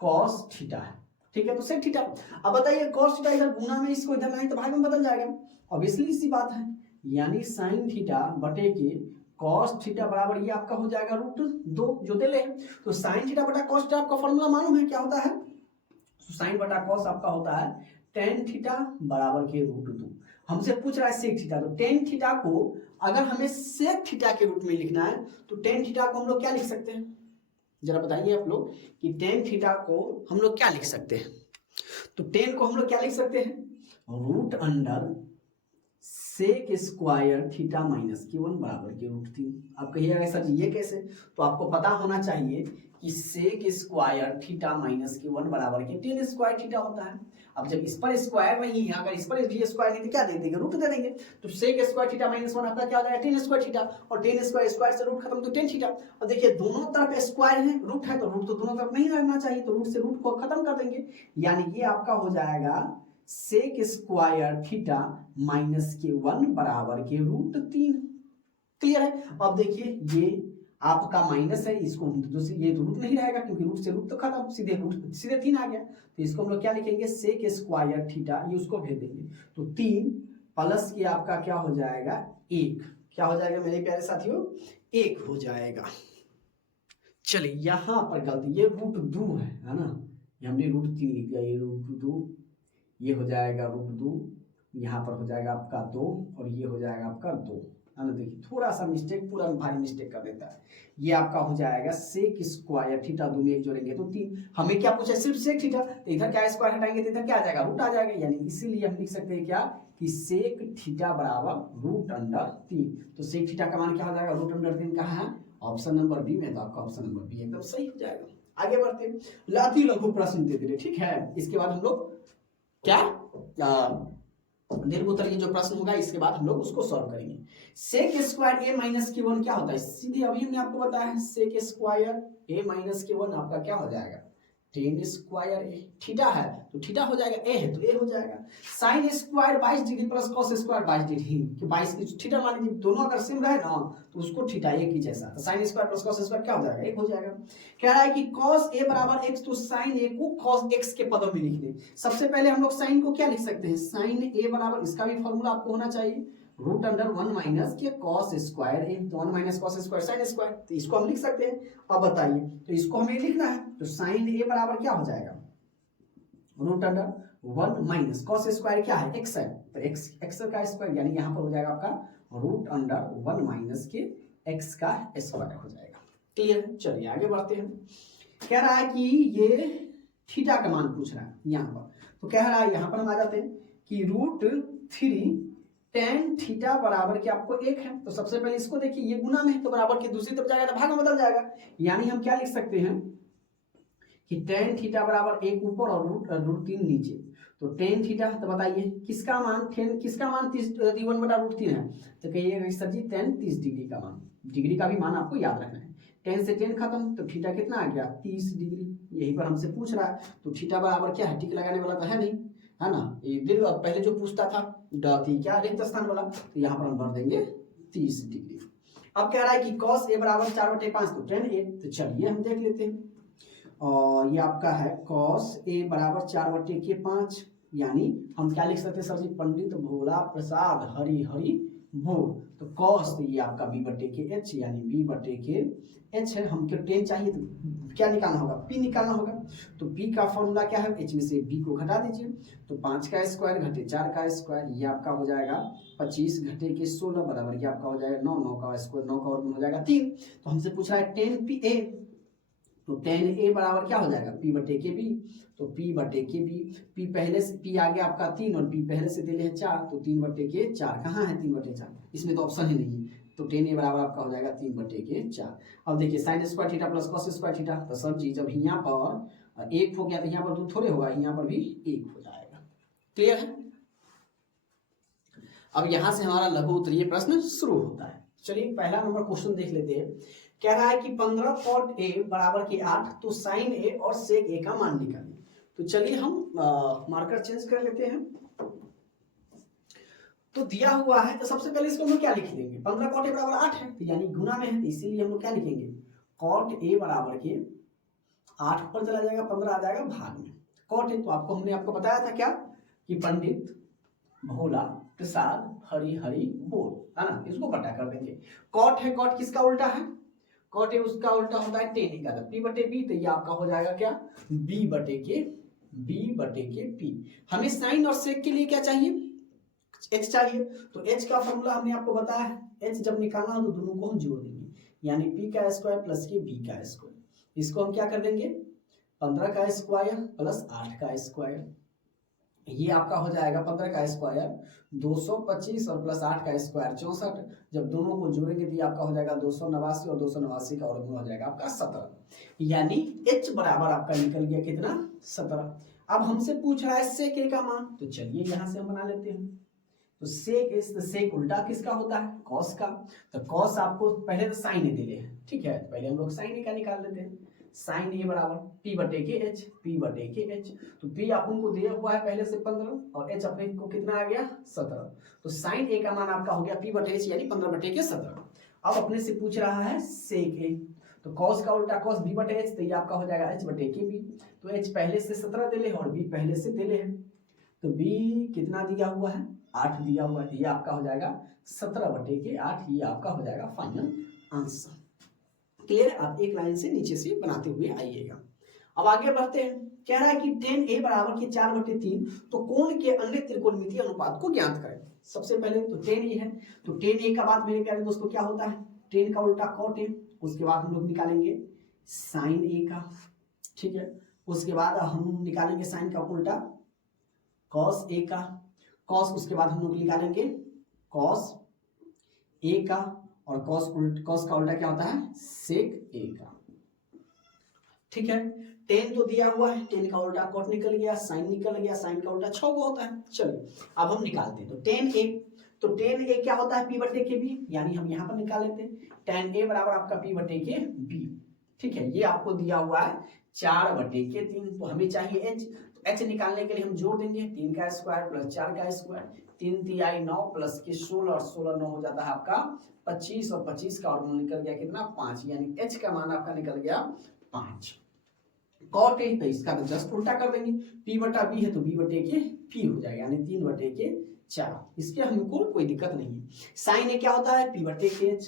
cos थीटा है, ठीक है, तो sec थीटा। अब बताइए cos थीटा इधर गुना में, इसको इधर नहीं तो भाग में बदल जाएगा, ऑब्वियसली सी बात है। यानी साइन थीटा बटे के cos थीटा बराबर ये आपका हो जाएगा √2 जो दे ले। तो साइन थीटा बटा cos थीटा आपका फॉर्मूला मालूम है क्या होता है, तो साइन बटा cos आपका होता है tan थीटा बराबर के √2। हमसे पूछ रहा है sec थीटा, तो tan थीटा को अगर हमें sec थीटा के रूप में लिखना है तो tan थीटा को हम लोग क्या लिख सकते हैं, जरा बताइए आप लोग कि tan थीटा को हम लोग क्या लिख सकते हैं। तो tan को हम लोग क्या लिख सकते हैं, √under sec² theta minus k1 बराबर के √3। आप कहिएगा सर ये कैसे, तो आपको पता होना चाहिए कि sec² थीटा माइनस k1 बराबर के tan² थीटा होता है। अब जब इस पर स्क्वायर नहीं है, अगर इस पर भी स्क्वायर नहीं तो क्या दे देंगे, रूट दे देंगे। तो sec² थीटा माइनस 1 आपका क्या हो जाएगा tan² थीटा, और tan² स्क्वायर से रूट खत्म तो tan थीटा। और देखिए दोनों तरफ स्क्वायर है, रूट है, तो रूट तो दोनों तरफ नहीं रहना चाहिए, तो रूट से रूट को खत्म कर देंगे। यानी ये आपका हो जाएगा sec² थीटा माइनस k1 बराबर के √3। क्लियर है? अब देखिए ये आपका माइनस है, इसको दूसरी ये रूट नहीं रहेगा क्योंकि रूट से रूट तो खत्म, सीधे रूट सीधे 3 आ गया। तो इसको हम लोग क्या लिखेंगे, sec² थीटा, ये उसको भेज देंगे। तो 3 प्लस के आपका क्या हो जाएगा 1, क्या हो जाएगा मेरे प्यारे साथियों, 1 हो जाएगा। चलिए यहाँ पर गलती, ये √2 है ना, ये हमने √3 लिख दिया, ये √2, ये हो जाएगा √2, यहाँ पर हो जाएगा आपका 2, और ये हो जाएगा आपका 2, है ना। देखिए थोड़ा सा मिस्टेक, पूरा भारी मिस्टेक कर देता है। ये आपका हो जाएगा sec² थीटा, 2 में 1 जोड़ेंगे तो 3। हमें क्या पूछा, सिर्फ sec थीटा, तो इधर क्या स्क्वायर हटाएंगे तो इधर क्या आ जाएगा, रूट आ जाएगा। यानी इसीलिए हम लिख सकते हैं क्या कि sec थीटा बराबर √3। तो sec थीटा का मान क्या हो जाएगा, √3 कहाँ है, ऑप्शन नंबर बी में, तो आपका ऑप्शन नंबर बी एकदम सही हो जाएगा। आगे बढ़ते हैं, लाती लघु प्रश्न दे दे, ठीक है। इसके बाद हम लोग क्या दीर्घोत्तर की जो प्रश्न होगा इसके बाद हम लोग उसको सॉल्व करेंगे। sec² a माइनस k1 क्या होता है, सीधे अभी हमने आपको बताया है, sec² a माइनस k1 आपका क्या हो जाएगा tan² a, थीटा है तो थीटा हो जाएगा, a है तो a हो जाएगा। sin² 22 degree plus cos² 22 degree, कि 22 की थीटा मान लीजिए, दोनों अगर सेम रहे ना तो उसको थीटा एक ही जैसा, तो sin² प्लस cos² क्या हो जाएगा, 1 हो जाएगा। कह रहा है कि cos a बराबर x, तो sin a को cos x के पदों में लिख दें। सबसे पहले हम लोग sin को क्या लिख सकते हैं, sin a बराबर, इसका भी फॉर्मूला आपको होना चाहिए, √1 माइनस के cos² a, तो 1 माइनस cos² sin², तो इसको हम लिख सकते हैं। अब बताइए, तो इसको हमें लिखना है, तो sin a बराबर क्या हो जाएगा, √1 माइनस cos² क्या है, x है, तो x का स्क्वायर, यानी यहाँ पर हो जाएगा आपका रूट अंडर 1 माइनस के एक्स का स्क्वायर हो जाएगा। क्लियर है? चलिए आगे बढ़ते हैं। कह रहा है कि ये थीटा का मान पूछ रहा है यहाँ पर, तो कह रहा है यहाँ पर हम आ जाते हैं कि √3 tan थीटा बराबर के आपको 1 है। तो सबसे पहले इसको देखिए, ये गुना में है तो बराबर के दूसरी तरफ जाएगा तो भाग में बदल जाएगा। यानी हम क्या लिख सकते हैं कि tan थीटा बराबर 1 ऊपर और √3 नीचे। तो tan थीटा तो बताइए किसका मान 30 1/√3 है, तो कहिएगा सर जी tan 30 डिग्री का मान, डिग्री का भी मान आपको याद रखना है। tan से tan खत्म तो थीटा कितना आ गया 30 डिग्री। यही पर हमसे पूछ रहा है, तो थीटा बराबर क्या है, टिक लगाने वाला तो है नहीं, है ना। ये पहले जो पूछता था क्या रिक्त स्थान वाला, तो यहाँ पर हम भर देंगे 30 डिग्री। अब कह रहा है कि cos a बराबर 4/5 तो tan a, तो चलिए हम देख लेते हैं। और ये आपका है cos a बराबर 4/5, यानी हम क्या लिख सकते हैं सर जी, पंडित भोला प्रसाद हरि हरि बोल। तो cos ये आपका b/h यानी b/h है। हमको tan चाहिए तो क्या निकालना होगा, p निकालना होगा। तो p का फॉर्मूला क्या है, h में से b को घटा दीजिए, तो 5 का स्क्वायर घटे 4 का स्क्वायर, ये आपका हो जाएगा 25 घटे के 16 बराबर ये आपका हो जाएगा 9, 9 का स्क्वायर 9 का वर्गमूल हो जाएगा 3। तो हमसे पूछ रहा है tan a, तो tan a बराबर क्या हो जाएगा p/b। तो p/b, p पहले से p आ गया आपका 3 और p पहले से दिले है 4, तो 3/4 कहाँ है 3/4, इसमें तो ऑप्शन ही नहीं है। तो tan a बराबर आपका हो जाएगा 3/4। अब देखिए sin square theta plus cos square theta, तो सब चीज जब यहाँ पर 1 हो गया तो यहाँ पर 2 थोड़े होगा, यहाँ पर भी 1 हो जाएगा। क्लियर है? अब यहाँ से हमारा लघु उत्तरीय प्रश्न शुरू होता है। चलिए पहला नंबर क्वेश्चन देख लेते हैं। कह रहा है कि 15 cot a बराबर के 8, तो sin a और sec a का मान निकालें। तो चलिए हम मार्कर चेंज कर लेते हैं। तो दिया हुआ है तो सबसे पहले इसको हम क्या लिख लेंगे, 15 cot a बराबर 8 है, तो यानी गुना में है, तो इसीलिए हम लोग क्या लिखेंगे, cot a बराबर के 8 पर चला जाएगा, 15 आ जाएगा भाग में। cot a तो हमने बताया था क्या कि पंडित भोला प्रसाद हरि हरि बोल, है ना, इसको बटा कर देंगे। cot है, cot किसका उल्टा है, cot है उसका उल्टा होता है tan का, p/b, तो ये आपका हो जाएगा क्या b/के p। हमें sin और sec के लिए क्या चाहिए, h चाहिए। तो h का फॉर्मूला हमने आपको बताया है, h जब निकालना हो तो दोनों को हम जोड़ देंगे, यानी p का स्क्वायर प्लस के b का स्क्वायर। इसको हम क्या कर देंगे 15 का स्क्वायर प्लस 8 का स्क्वायर, ये आपका हो जाएगा 15 का स्क्वायर 225 और प्लस 8 का स्क्वायर 64। जब दोनों को जोड़ेंगे तो ये आपका हो जाएगा 289 और 289 का वर्गमूल हो जाएगा आपका 17, यानी h बराबर आपका निकल गया कितना 17। अब हमसे पूछ रहा है sec a का मान, तो चलिए यहाँ से हम बना लेते हैं। तो sec उल्टा किसका होता है cos का, तो cos आपको पहले तो sin a दिले हैं, ठीक है, पहले हम लोग sin a का निकाल लेते हैं। sin a बराबर p/h, तो p अपन को दिया हुआ है पहले से 15 और h अपने को कितना आ गया 17, तो sin a का मान आपका हो गया p/h यानी 15/17। अब अपने से पूछ रहा है sec a, तो cos का उल्टा cos b/h, तो ये आपका हो जाएगा h/b। तो h पहले से 17 दिले और b पहले से दिले हैं, तो b कितना दिया हुआ है 8 दिया हुआ है, तो ये आपका हो जाएगा 17/8, ये आपका हो जाएगा फाइनल आंसर। क्लियर? आप एक लाइन से नीचे से बनाते हुए आइएगा। अब आगे बढ़ते हैं। कह रहा है कि tan a बराबर के 4/3, तो कोण के अन्य त्रिकोणमितीय अनुपात को ज्ञात करें। सबसे पहले तो tan a है, तो tan a का बाद मेरे प्यारे दोस्तों क्या होता है, tan का उल्टा cot a, उसके बाद हम लोग निकालेंगे sin a का, ठीक है, उसके बाद हम निकालेंगे sin का उल्टा cos a का, cos उसके बाद हम लोग निकालेंगे cos a का, और cos का उल्टा क्या होता है sec a का, ठीक है। tan तो दिया हुआ है, tan का उल्टा cot निकल गया, sin निकल गया, sin का उल्टा 6 को होता है। चलिए अब हम निकालते हैं। तो tan a क्या होता है p/b, यानी हम यहाँ पर निकाल लेते हैं tan a बराबर आपका p/b, ठीक है। ये आपको दिया हुआ है 4/3, तो हमें चाहिए h, तो h निकालने के लिए हम जोड़ देंगे 3 का स्क्वायर प्लस 4 का स्क्वायर, 3 तिहाई 9 प्लस के 16 और 16 9 हो जाता है आपका 25 और 25 का वर्गमूल निकल गया कितना 5, यानी h का मान आपका निकल गया 5। cot a, तो इसका तो जस्ट उल्टा कर देंगे, p/b है तो b/के p हो जाएगा, यानी 3/4। इसके हमको कोई दिक्कत नहीं है। sin a क्या होता है p/h,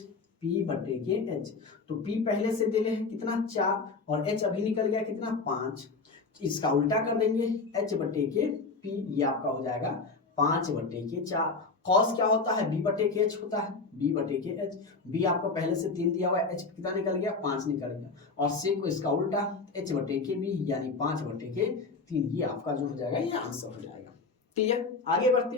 तो p पहले से दिले हैं कितना 4 और h अभी निकल गया कितना 5, इसका उल्टा कर देंगे h/के p, ये आपका हो जाएगा 5/4। कॉस क्या होता है, बी बटे के एच होता है, बी बटे के एच। बी आपको पहले से 3 दिया हुआ है, एच कितना निकल गया, 5 निकल गया। और सेक को इसका उल्टा, एच बटे के बी यानी 5 बटे के 3, ये आपका जो हो जाएगा, ये आंसर हो जाएगा। क्लियर, आगे बढ़ते।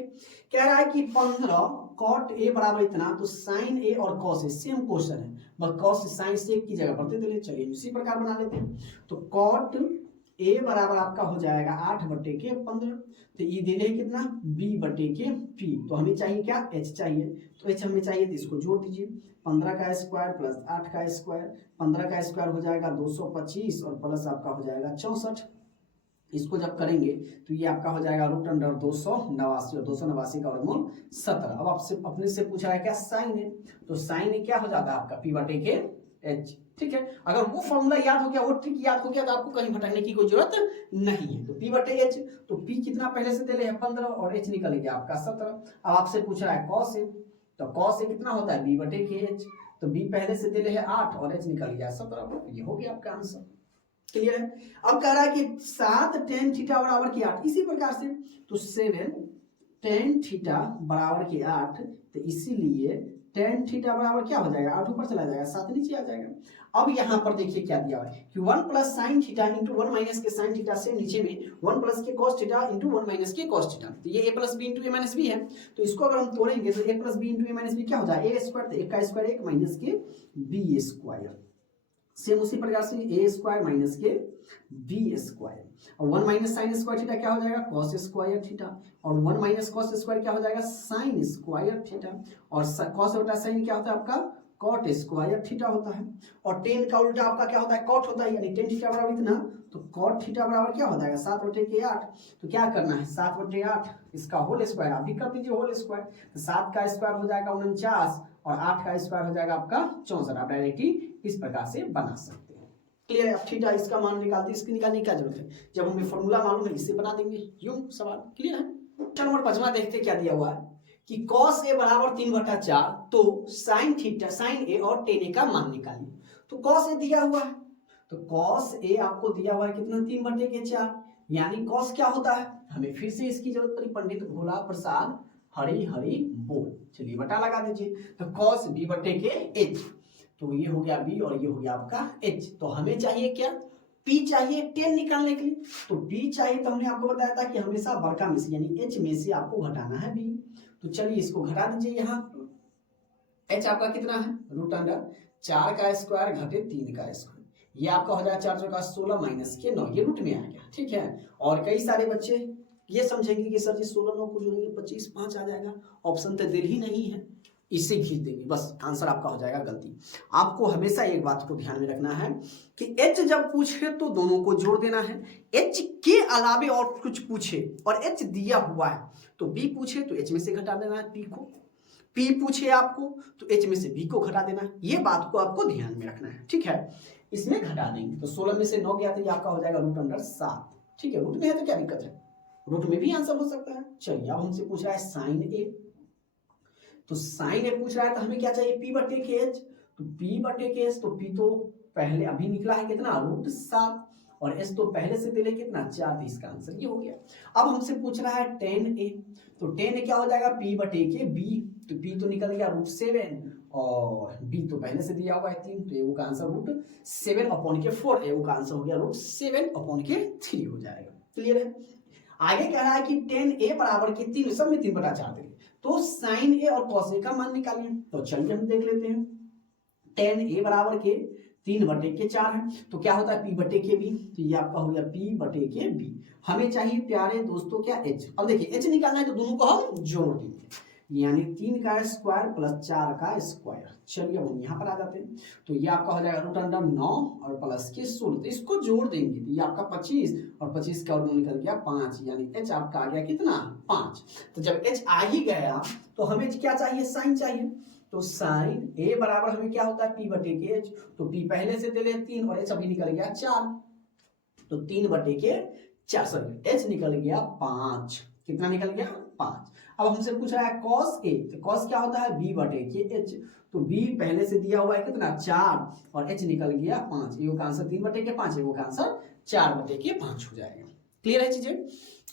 कह रहा है कि 15 कॉट ए बराबर इतना, तो साइन ए और कॉस ए सेम क्वेश्चन है, बस कॉस साइन सेक की जगह पर दे। चलिए इसी प्रकार बना लेते हैं। तो कॉट ए बराबर आपका हो जाएगा 8 बटे के 15, तो ये दे रहे कितना, बी बटे के पी। तो हमें चाहिए क्या, एच चाहिए, तो एच हमें चाहिए, तो इसको जोड़ दीजिए। 15 का स्क्वायर प्लस 8 का स्क्वायर, 15 का स्क्वायर हो जाएगा 225 और प्लस आपका हो जाएगा 64। इसको जब करेंगे तो ये आपका हो जाएगा रूट अंडर 289 और 289 का वर्गमूल 17। अब आपसे अपने से पूछा है क्या, साइन है, तो साइन है क्या हो जाता है आपका, पी बटे के एच। ठीक है, अगर वो फॉर्मूला याद हो गया, वो ट्रिक याद हो गया, तो आपको कहीं भटकने की कोई जरूरत नहीं है। तो पी बटे एच, तो पी कितना पहले से दे रहे हैं 15 और एच निकल गया आपका 17। अब आपसे पूछ रहा है कॉस ए, तो कॉस ए कितना होता है, बी बटे के एच, तो बी पहले से दे रहे हैं 8 और एच निकल गया 17। ये हो गया आपका आंसर। क्लियर है। अब कह रहा है कि 7 tan थीटा बराबर के 8, इसी प्रकार से तो 7 tan थीटा बराबर के 8, तो इसीलिए tan थीटा बराबर क्या हो जाएगा, 8 ऊपर चला जाएगा, 7 नीचे आ जाएगा। अब यहाँ पर देखिए क्या दिया हुआ है कि 1 plus sine theta into 1 minus के साइन थीटा से नीचे में 1 प्लस के कॉस थीटा इंटू 1 माइनस के कॉस थीटा, तो ये a plus B into A minus B है। तो इसको अगर हम तोड़ेंगे तो a plus B into A minus B क्या हो जाएगा, ए स्क्वायर, तो 1 का स्क्वायर 1 माइनस के बी स्क्वायर। सेम उसी प्रकार से ए स्क्वायर माइनस के बी स्क्वायर, और 1 माइनस साइन स्क्वायर थीटा क्या हो जाएगा, कॉस स्क्वायर थीटा, और 1 माइनस कॉस स्क्वायर क्या हो जाएगा, साइन स्क्वायर थीटा, और कॉस बटा साइन क्या होता है आपका, कॉट स्क्वायर थीटा होता है। और tan का उल्टा आपका क्या होता है, कॉट होता है, यानी tan थीटा बराबर इतना, तो कॉट थीटा बराबर क्या हो जाएगा, 7 बटे के 8। तो क्या करना है, 7 बटे 8 इसका होल स्क्वायर, आप भी कर दीजिए होल स्क्वायर, तो 7 का स्क्वायर हो जाएगा 49 और 8 का स्क्वायर हो जाएगा आपका 64। आप डायरेक्टली इस प्रकार से बना सकते हैं। क्लियर है। अब थीटा इसका मान निकालते, इसकी निकालने की क्या जरूरत है, जब हमें फॉर्मूला मालूम है इससे बना देंगे यूं सवाल। क्लियर है। क्वेश्चन नंबर 5 देखते क्या दिया हुआ है कि cos a बराबर 3/4, तो sin थीटा, sin a और tan a का मान निकालिए। तो cos a दिया हुआ है, तो cos a आपको दिया हुआ है कितना, 3/4, यानी cos क्या होता है, हमें फिर से इसकी जरूरत पड़ी, पंडित भोला प्रसाद हरी हरी बोल। चलिए बटा लगा दीजिए, तो cos b बटे के h, तो ये हो गया b और ये हो गया आपका h। तो हमें चाहिए क्या, p चाहिए tan निकालने के लिए, तो p चाहिए, तो हमने आपको बताया था कि हमेशा बड़का में से यानी h में से आपको घटाना है b। तो चलिए इसको घटा दीजिए, यहाँ h आपका कितना है, रूट अंडर 4 का स्क्वायर घटे 3 का स्क्वायर, ये आपका हो जाएगा 4 चौका 16 माइनस के 9, ये रूट में आ गया। ठीक है, और कई सारे बच्चे ये समझेंगे कि सर जी 16 9 को जोड़ेंगे 25 5 आ जाएगा, ऑप्शन तो दिल ही नहीं है, इससे खींच देंगे, बस आंसर आपका हो जाएगा गलती। आपको हमेशा एक बात को ध्यान में रखना है कि h जब पूछे तो दोनों को जोड़ देना है, h के अलावे और कुछ पूछे और h दिया हुआ है तो b पूछे तो h में से घटा देना है p को, p पूछे आपको तो h में से b को घटा देना है। ये बात को आपको ध्यान में रखना है। ठीक है, इसमें घटा देंगे तो 16 में से 9 गया तो ये आपका हो जाएगा रूट अंडर 7। ठीक है, रूट में है तो क्या दिक्कत है, रूट में भी आंसर हो सकता है। चलिए अब हमसे पूछ रहा है साइन ए, तो साइन ए पूछ रहा है तो हमें क्या चाहिए, p बटे के एच, तो p बटे के एच, तो p तो पहले अभी निकला है कितना, रूट 7, और s तो पहले से दे कितना 4, तो इसका आंसर ये हो गया। अब हमसे पूछ रहा है tan a, तो tan a क्या हो जाएगा, p बटे के b, तो p तो निकल गया रूट 7 और b तो पहले से दिया हुआ है 3, तो a का आंसर रूट 7 अपॉन के 4, a का आंसर हो गया रूट 7 अपॉन के 3 हो जाएगा। क्लियर है। आगे कह रहा है कि tan a बराबर के 3, सब में 3/4 देंगे, तो sin a और cos a का मान निकालिए। तो चलिए हम देख लेते हैं, tan a बराबर के 3/4 है, तो क्या होता है p बटे के b, तो ये आपका हो गया p बटे के b। हमें चाहिए प्यारे दोस्तों क्या, h। अब देखिए h निकालना है तो दोनों को हम जोड़ देंगे, यानी 3 का स्क्वायर प्लस 4 का स्क्वायर। चलिए हम यहाँ पर आ जाते हैं, तो ये आपका हो जाएगा रूट अंडर 9 और प्लस के 16, तो इसको जोड़ देंगे तो ये आपका 25 और 25 का वर्गमूल निकल गया 5, यानी h आपका आ गया कितना 5। तो जब h आ ही गया तो हमें क्या चाहिए, साइन चाहिए, तो साइन a बराबर हमें क्या होता है, p बटे के h, तो p पहले से दे ले 3 और h अभी निकल गया 4, तो 3 बटे के 4, सॉरी h निकल गया 5, कितना निकल गया 5। अब हमसे पूछ रहा है cos a, तो cos क्या होता है, b बटे के h, तो b पहले से दिया हुआ है कितना 4 और h निकल गया 5, ये का आंसर 3 बटे के 5, ये का आंसर 4 बटे के 5 हो जाएगा। क्लियर है चीजें।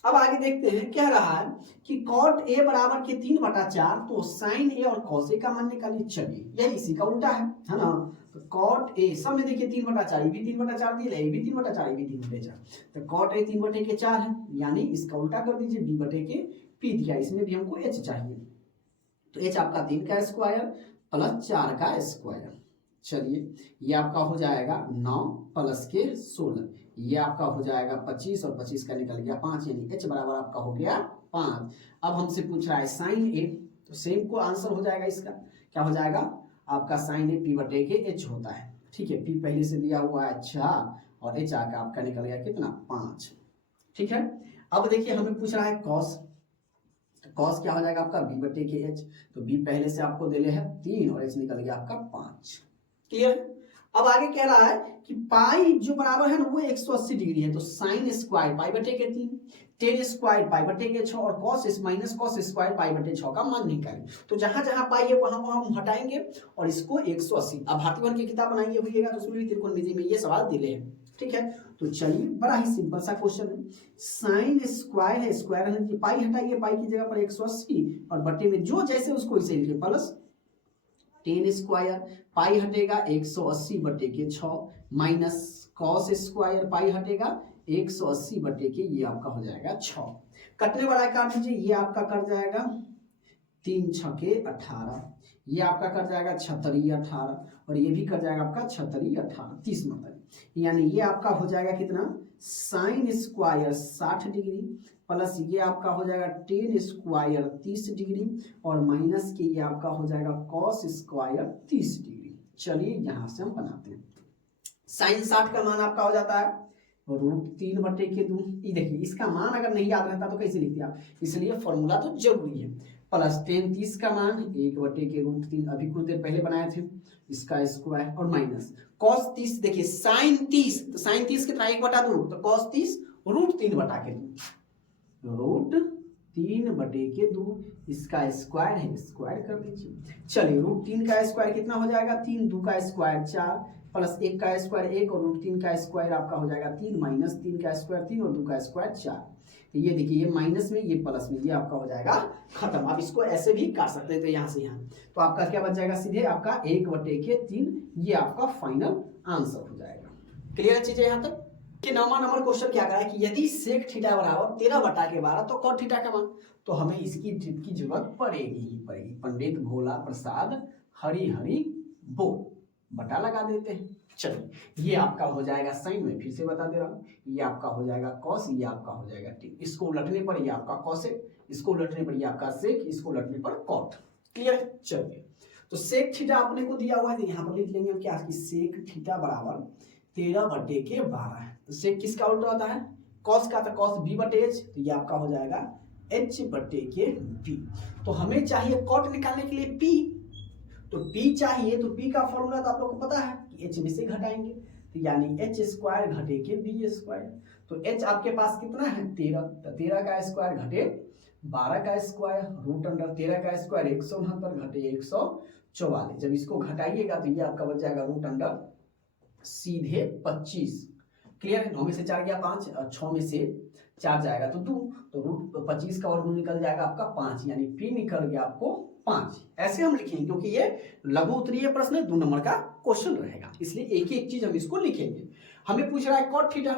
अब आगे देखते हैं, कह रहा है कि cot a बराबर के 3/4, तो sin a और cos a का मान निकालिए। चलिए यही इसी का उल्टा है ना। तो cot a सब में देखिए 3/4, ये भी 3/4 दिया, ये भी 3/4, ये भी 3/4, तो cot a 3/4 है, यानी इसका उल्टा कर दीजिए, b/p दिया, इसमें भी हमको h चाहिए, तो h आपका 3 का स्क्वायर प्लस 4 का स्क्वायर। चलिए ये आपका हो जाएगा 9 प्लस के 16, ये आपका हो जाएगा 25 और 25 का निकल गया 5, यानी h बराबर आपका हो गया 5। अब हमसे पूछ रहा है साइन a, तो सेम को आंसर हो जाएगा इसका, क्या हो जाएगा आपका साइन a p/h होता है। ठीक है, p पहले से दिया हुआ है, अच्छा, और h आकर आपका निकल गया कितना 5। ठीक है, अब देखिए हमें पूछ रहा है कॉस, कॉस क्या हो जाएगा आपका b/h, तो b पहले से आपको दिले है 3 और h निकल गया आपका 5। क्लियर। अब आगे कह रहा है कि पाई जो बराबर है ना वो 180 डिग्री है, तो साइन स्क्वायर π/3, टेन स्क्वायर π/6 और कॉस माइनस कॉस स्क्वायर π/6 का मान निकालें। तो जहां जहां पाई है वहां वहां हम हटाएंगे और इसको 180। अब भारतीय की किताब बनाई हुई है तो उसमें भी त्रिकोणमिति में ये सवाल दिले हैं। ठीक है, तो चलिए बड़ा ही सिंपल सा क्वेश्चन है, साइन स्क्वायर है, स्क्वायर है, पाई हटाइए, पाई की जगह पर 180 और बटे में जो जैसे उसको इसे लिखिए प्लस टेन स्क्वायर, पाई हटेगा 180/6 माइनस कॉस स्क्वायर, पाई हटेगा 180/, ये आपका हो जाएगा 6। कटने वाला काट दीजिए, ये आपका कट जाएगा 3 छके 18, ये आपका कट जाएगा 36 18 और ये भी कट जाएगा आपका 36 18 30 मतलब, यानी ये आपका हो जाएगा कितना साइन स्क्वायर 60 डिग्री प्लस ये आपका हो जाएगा टेन स्क्वायर 30 डिग्री और माइनस के ये आपका हो जाएगा कॉस स्क्वायर 30 डिग्री। चलिए यहां से हम बनाते हैं, साइन 60 का मान आपका हो जाता है √3/2। ये देखिए इसका मान अगर नहीं याद रहता तो कैसे लिखते आप, इसलिए फॉर्मूला तो जरूरी है। प्लस टेन 30 का मान 1/√3, अभी कुछ देर पहले बनाए थे, इसका स्क्वायर और माइनस कॉस 30, देखिए साइन 30, तो साइन 30 कितना 1/2, तो कॉस 30 √3/2, √3/2, इसका स्क्वायर है, स्क्वायर कर लीजिए। चलिए √3 का स्क्वायर कितना हो जाएगा 3, 2 का स्क्वायर 4 प्लस 1 का स्क्वायर 1 और √3 का स्क्वायर आपका हो जाएगा 3 माइनस 3 का स्क्वायर 3 और 2 का स्क्वायर 4। तो ये देखिए ये माइनस में ये प्लस में, ये आपका हो जाएगा खत्म। आप इसको ऐसे भी कर सकते हैं, तो यहाँ से यहाँ, तो आपका क्या बच जाएगा सीधे आपका 1/3, ये आपका फाइनल आंसर हो जाएगा। क्लियर चीजें यहाँ तक। कि 9वां नंबर क्वेश्चन क्या करा है कि यदि सेक थीटा बराबर 13/12 तो कॉट थीटा का मान, तो हमें इसकी ट्रिक की जरूरत पड़ेगी ही पड़ेगी। पंडित भोला प्रसाद हरी हरी बोल, बटा लगा देते हैं। चलिए ये आपका हो जाएगा साइन, में फिर से बता दे रहा हूँ, ये आपका हो जाएगा कॉस, ये आपका हो जाएगा टी, इसको उलटने पर ये आपका कॉसेक, इसको उलटने पर ये आपका सेक, इसको उलटने पर कॉट। क्लियर। चलिए तो सेक थीटा आपने को दिया हुआ है, तो यहाँ पर लिख लेंगे हम क्या, सेक थीटा बराबर 13/12 है। तो सेक किसका उल्टा होता है, कॉस का, था कॉस b/h, तो ये आपका हो जाएगा h/b। तो हमें चाहिए कॉट निकालने के लिए p, तो p चाहिए, तो p का फॉर्मूला तो आप लोग को पता है कि h में से घटाएंगे, तो यानी h² घटे के b²। तो h आपके पास कितना है 13, तो 13 का स्क्वायर घटे 12 का स्क्वायर, √13 का स्क्वायर 169 घटे 144। जब इसको घटाइएगा तो ये आपका बच जाएगा सीधे 25। क्लियर है, 9 में से 4 गया 5 और 6 में से 4 जाएगा तो 2, तो √25 का वर्गमूल निकल जाएगा आपका 5, यानी p निकल गया आपको 5। ऐसे हम लिखेंगे क्योंकि ये लघु उत्तरीय प्रश्न 2 नंबर का क्वेश्चन रहेगा, इसलिए एक एक चीज हम इसको लिखेंगे। हमें पूछ रहा है कॉट थीटा,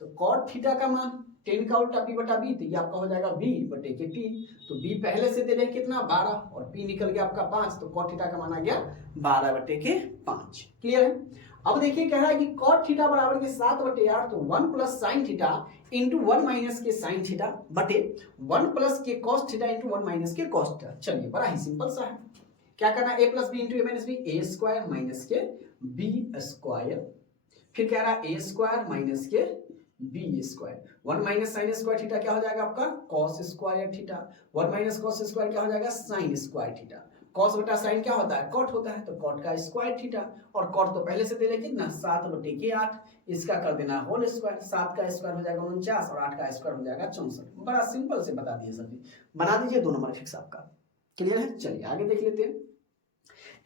तो कॉट थीटा का मान 10 का उल्टा p/b, तो ये आपका हो जाएगा b/p। तो b पहले से दे रहे कितना 12 और p निकल गया आपका 5, तो कॉट थीटा का मान आ गया 12/5। क्लियर है। अब देखिए कह रहा है कि कॉट थीटा बराबर के 7/8, तो 1 plus sine theta into 1 minus के साइन थीटा बटे 1 प्लस के कॉस थीटा इंटू 1 माइनस के कॉस थीटा। चलिए बड़ा ही सिंपल सा है, क्या करना है, a plus B into A minus B, a² minus के b², फिर कह रहा है a² माइनस के b²। 1 minus sine square theta क्या हो जाएगा आपका cos square theta, 1 minus cos square क्या हो जाएगा साइन स्क्वायर थीटा। कॉस बटा साइन क्या होता है कॉट होता है, तो कॉट का स्क्वायर थीटा, और कॉट तो पहले से दे रहे कितना 7/8, इसका कर देना होल स्क्वायर, 7 का स्क्वायर हो जाएगा 49 और 8 का स्क्वायर हो जाएगा 64। बड़ा सिंपल से बता दिए सभी, बना दीजिए 2 नंबर फिक्स आपका। क्लियर है। चलिए आगे देख लेते हैं,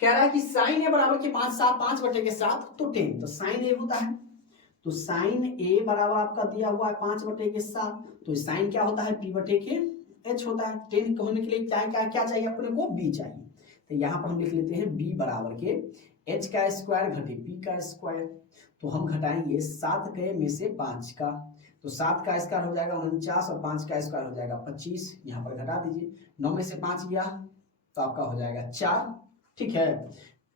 कह रहा है कि साइन ए बराबर के 5/7 तो 10, तो साइन ए होता है तो साइन ए बराबर आपका दिया हुआ है 5/7, तो साइन क्या होता है P/H होता है। टेन होने के लिए क्या चाहिए अपने को, बी चाहिए। तो यहाँ पर हम लिख लेते हैं बी बराबर के एच का स्क्वायर घटे पी का स्क्वायर। तो हम घटाएंगे 7 के में से 5 का, तो 7 का स्क्वायर हो जाएगा 49 और 5 का स्क्वायर हो जाएगा 25। यहाँ पर घटा दीजिए, 9 में से 5 गया तो आपका हो जाएगा 4, ठीक है।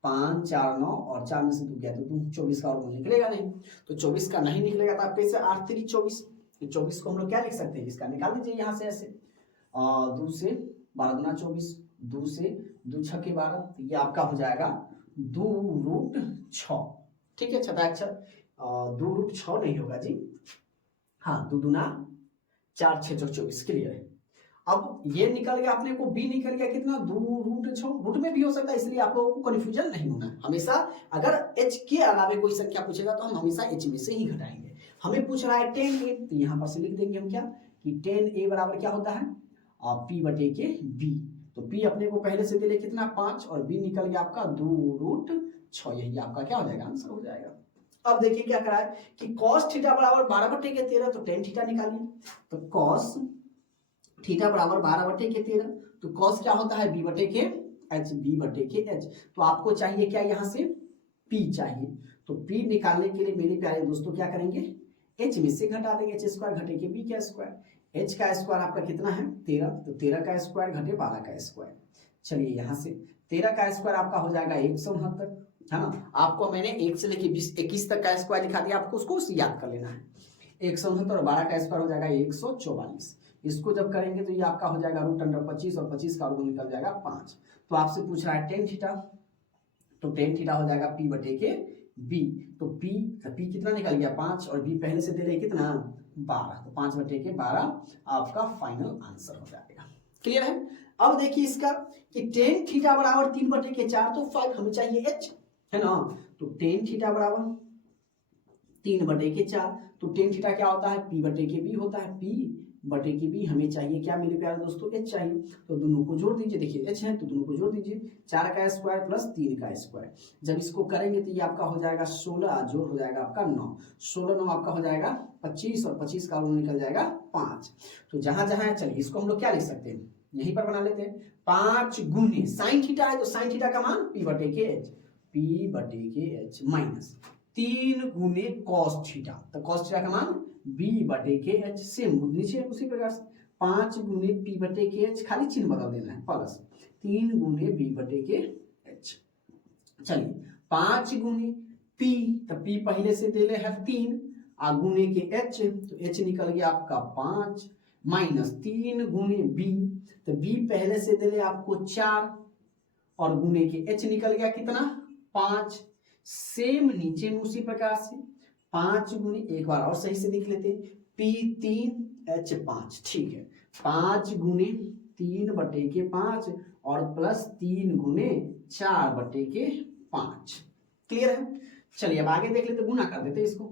5 4 9 और 4 में से 2 गया तो 24 का वर्गमूल निकलेगा नहीं। तो 24 का नहीं निकलेगा तो आप कैसे 8 3 24, तो 24 को हम लोग क्या लिख सकते हैं, इसका निकाल दीजिए यहाँ से ऐसे, 2 से 12 गुना 24, 2 से 2 6 12, तो ये आपका हो जाएगा 2√6, ठीक है। 2√6 नहीं होगा जी, हाँ 2 दूना 4 6 24, क्लियर है। अब ये निकल गया अपने को, बी निकल गया कितना 2√6, रूट में भी हो सकता है, इसलिए आप लोगों को कंफ्यूजन नहीं होना है। हमेशा अगर h के अलावा कोई संख्या पूछेगा तो हम हमेशा h में से ही घटाएंगे। हमें पूछ रहा है 10a, तो यहाँ पर से लिख देंगे हम क्या कि 10a बराबर क्या होता है P/b। तो p अपने को पहले से दे ले कितना 5 और b निकल गया आपका 2√6, यही आपका क्या हो जाएगा आंसर हो जाएगा। अब देखिए क्या करा है कि cos थीटा बराबर 12/13, तो tan थीटा निकालिए। तो cos थीटा बराबर 12/13, तो cos क्या होता है b/h। तो आपको चाहिए क्या यहाँ से p चाहिए, तो p निकालने के लिए मेरे प्यारे दोस्तों क्या करेंगे, h में से घटा देंगे, h स्क्वायर घटे के b का स्क्वायर। h का स्क्वायर आपका कितना है 13, तो 13 का स्क्वायर घटे 12 का स्क्वायर। चलिए यहाँ से 13 का स्क्वायर आपका हो जाएगा 169, है ना। आपको मैंने 1 से लेके 21 तक का स्क्वायर लिखा दिया, आपको उसको याद कर लेना है। 169 और 12 का स्क्वायर हो जाएगा 144। इसको जब करेंगे तो ये आपका हो जाएगा √25 और 25 का वर्गमूल निकल जाएगा 5। तो आपसे पूछ रहा है tan थीटा, तो tan थीटा हो जाएगा P/b। तो p कितना निकल गया 5 और b पहले से दे रहे कितना 12, तो 5/12 आपका फाइनल आंसर हो जाएगा। क्लियर है। अब देखिए इसका कि tan थीटा बराबर 3/4, तो 5 हमें चाहिए h, है ना। तो tan थीटा बराबर 3/4, तो tan थीटा क्या होता है P/b होता है। P/b हमें चाहिए क्या मेरे प्यारे दोस्तों h चाहिए, तो दोनों को जोड़ दीजिए। देखिए h है तो दोनों को जोड़ दीजिए, 4 का स्क्वायर प्लस 3 का स्क्वायर। जब इसको करेंगे तो ये आपका हो जाएगा 16, जोड़ हो जाएगा आपका 9, 16 9 आपका हो जाएगा 25 और 25 का वर्गमूल निकल जाएगा 5। तो जहां जहां है चलिए इसको हम लोग क्या लिख सकते हैं, यहीं पर बना लेते हैं। 5 गुने साइन थीटा है तो साइन थीटा का मान P/h माइनस 3 गुने कॉस थीटा, तो कॉस थीटा का मान B/h। सेम नीचे उसी प्रकार से 5 गुने P/h, खाली चिन्ह बदल देना है, प्लस 3 गुने B/h। चलिए 5 गुने P, तो P पहले से दे ले है 3 और गुने के h, तो h निकल गया आपका 5 माइनस 3 गुने b, तो b पहले से दे ले आपको 4 और गुने के h निकल गया कितना 5। सेम नीचे में उसी प्रकार से 5 गुने, एक बार और सही से लिख लेते हैं, P3H5, ठीक है। 5 गुने 3/5 और प्लस 3 गुने 4/5, क्लियर है। चलिए अब आगे देख लेते, गुना कर देते इसको,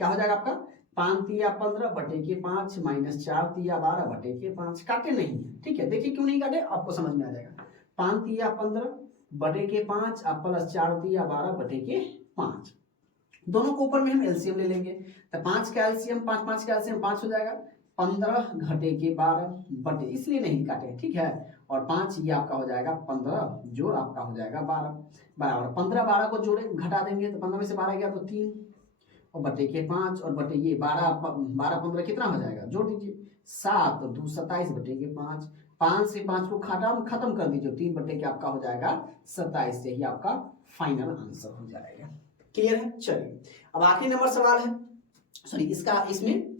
क्या हो जाएगा आपका 5 तिया 15/5 माइनस 4 तिया 12/5, काटे नहीं है, ठीक है। देखिए क्यों नहीं काटे, आपको समझ में आ जाएगा। 5 तिया 15/5 और प्लस 4 तिया 12/5, दोनों को ऊपर में हम एलसीएम ले लेंगे, तो 5 का एलसीएम 5 का एलसीएम 5 हो जाएगा, 15 घटे के 12 बटे, इसलिए नहीं काटे, ठीक है। और 5 ये आपका हो जाएगा 15, जोड़ आपका हो जाएगा 12 बराबर 15, 12 को जोड़े घटा देंगे तो 15 में से 12 गया तो 3 और बटे के 5 और बटे ये 12 15 कितना हो जाएगा, जोड़ दीजिए 7 और 2 27/5, 5 से 5 को खत्म कर दीजिए, 3 के आपका हो जाएगा 27, से ही आपका फाइनल आंसर हो जाएगा। क्लियर है। चलिए अब आखिरी नंबर सवाल है, सॉरी इसमें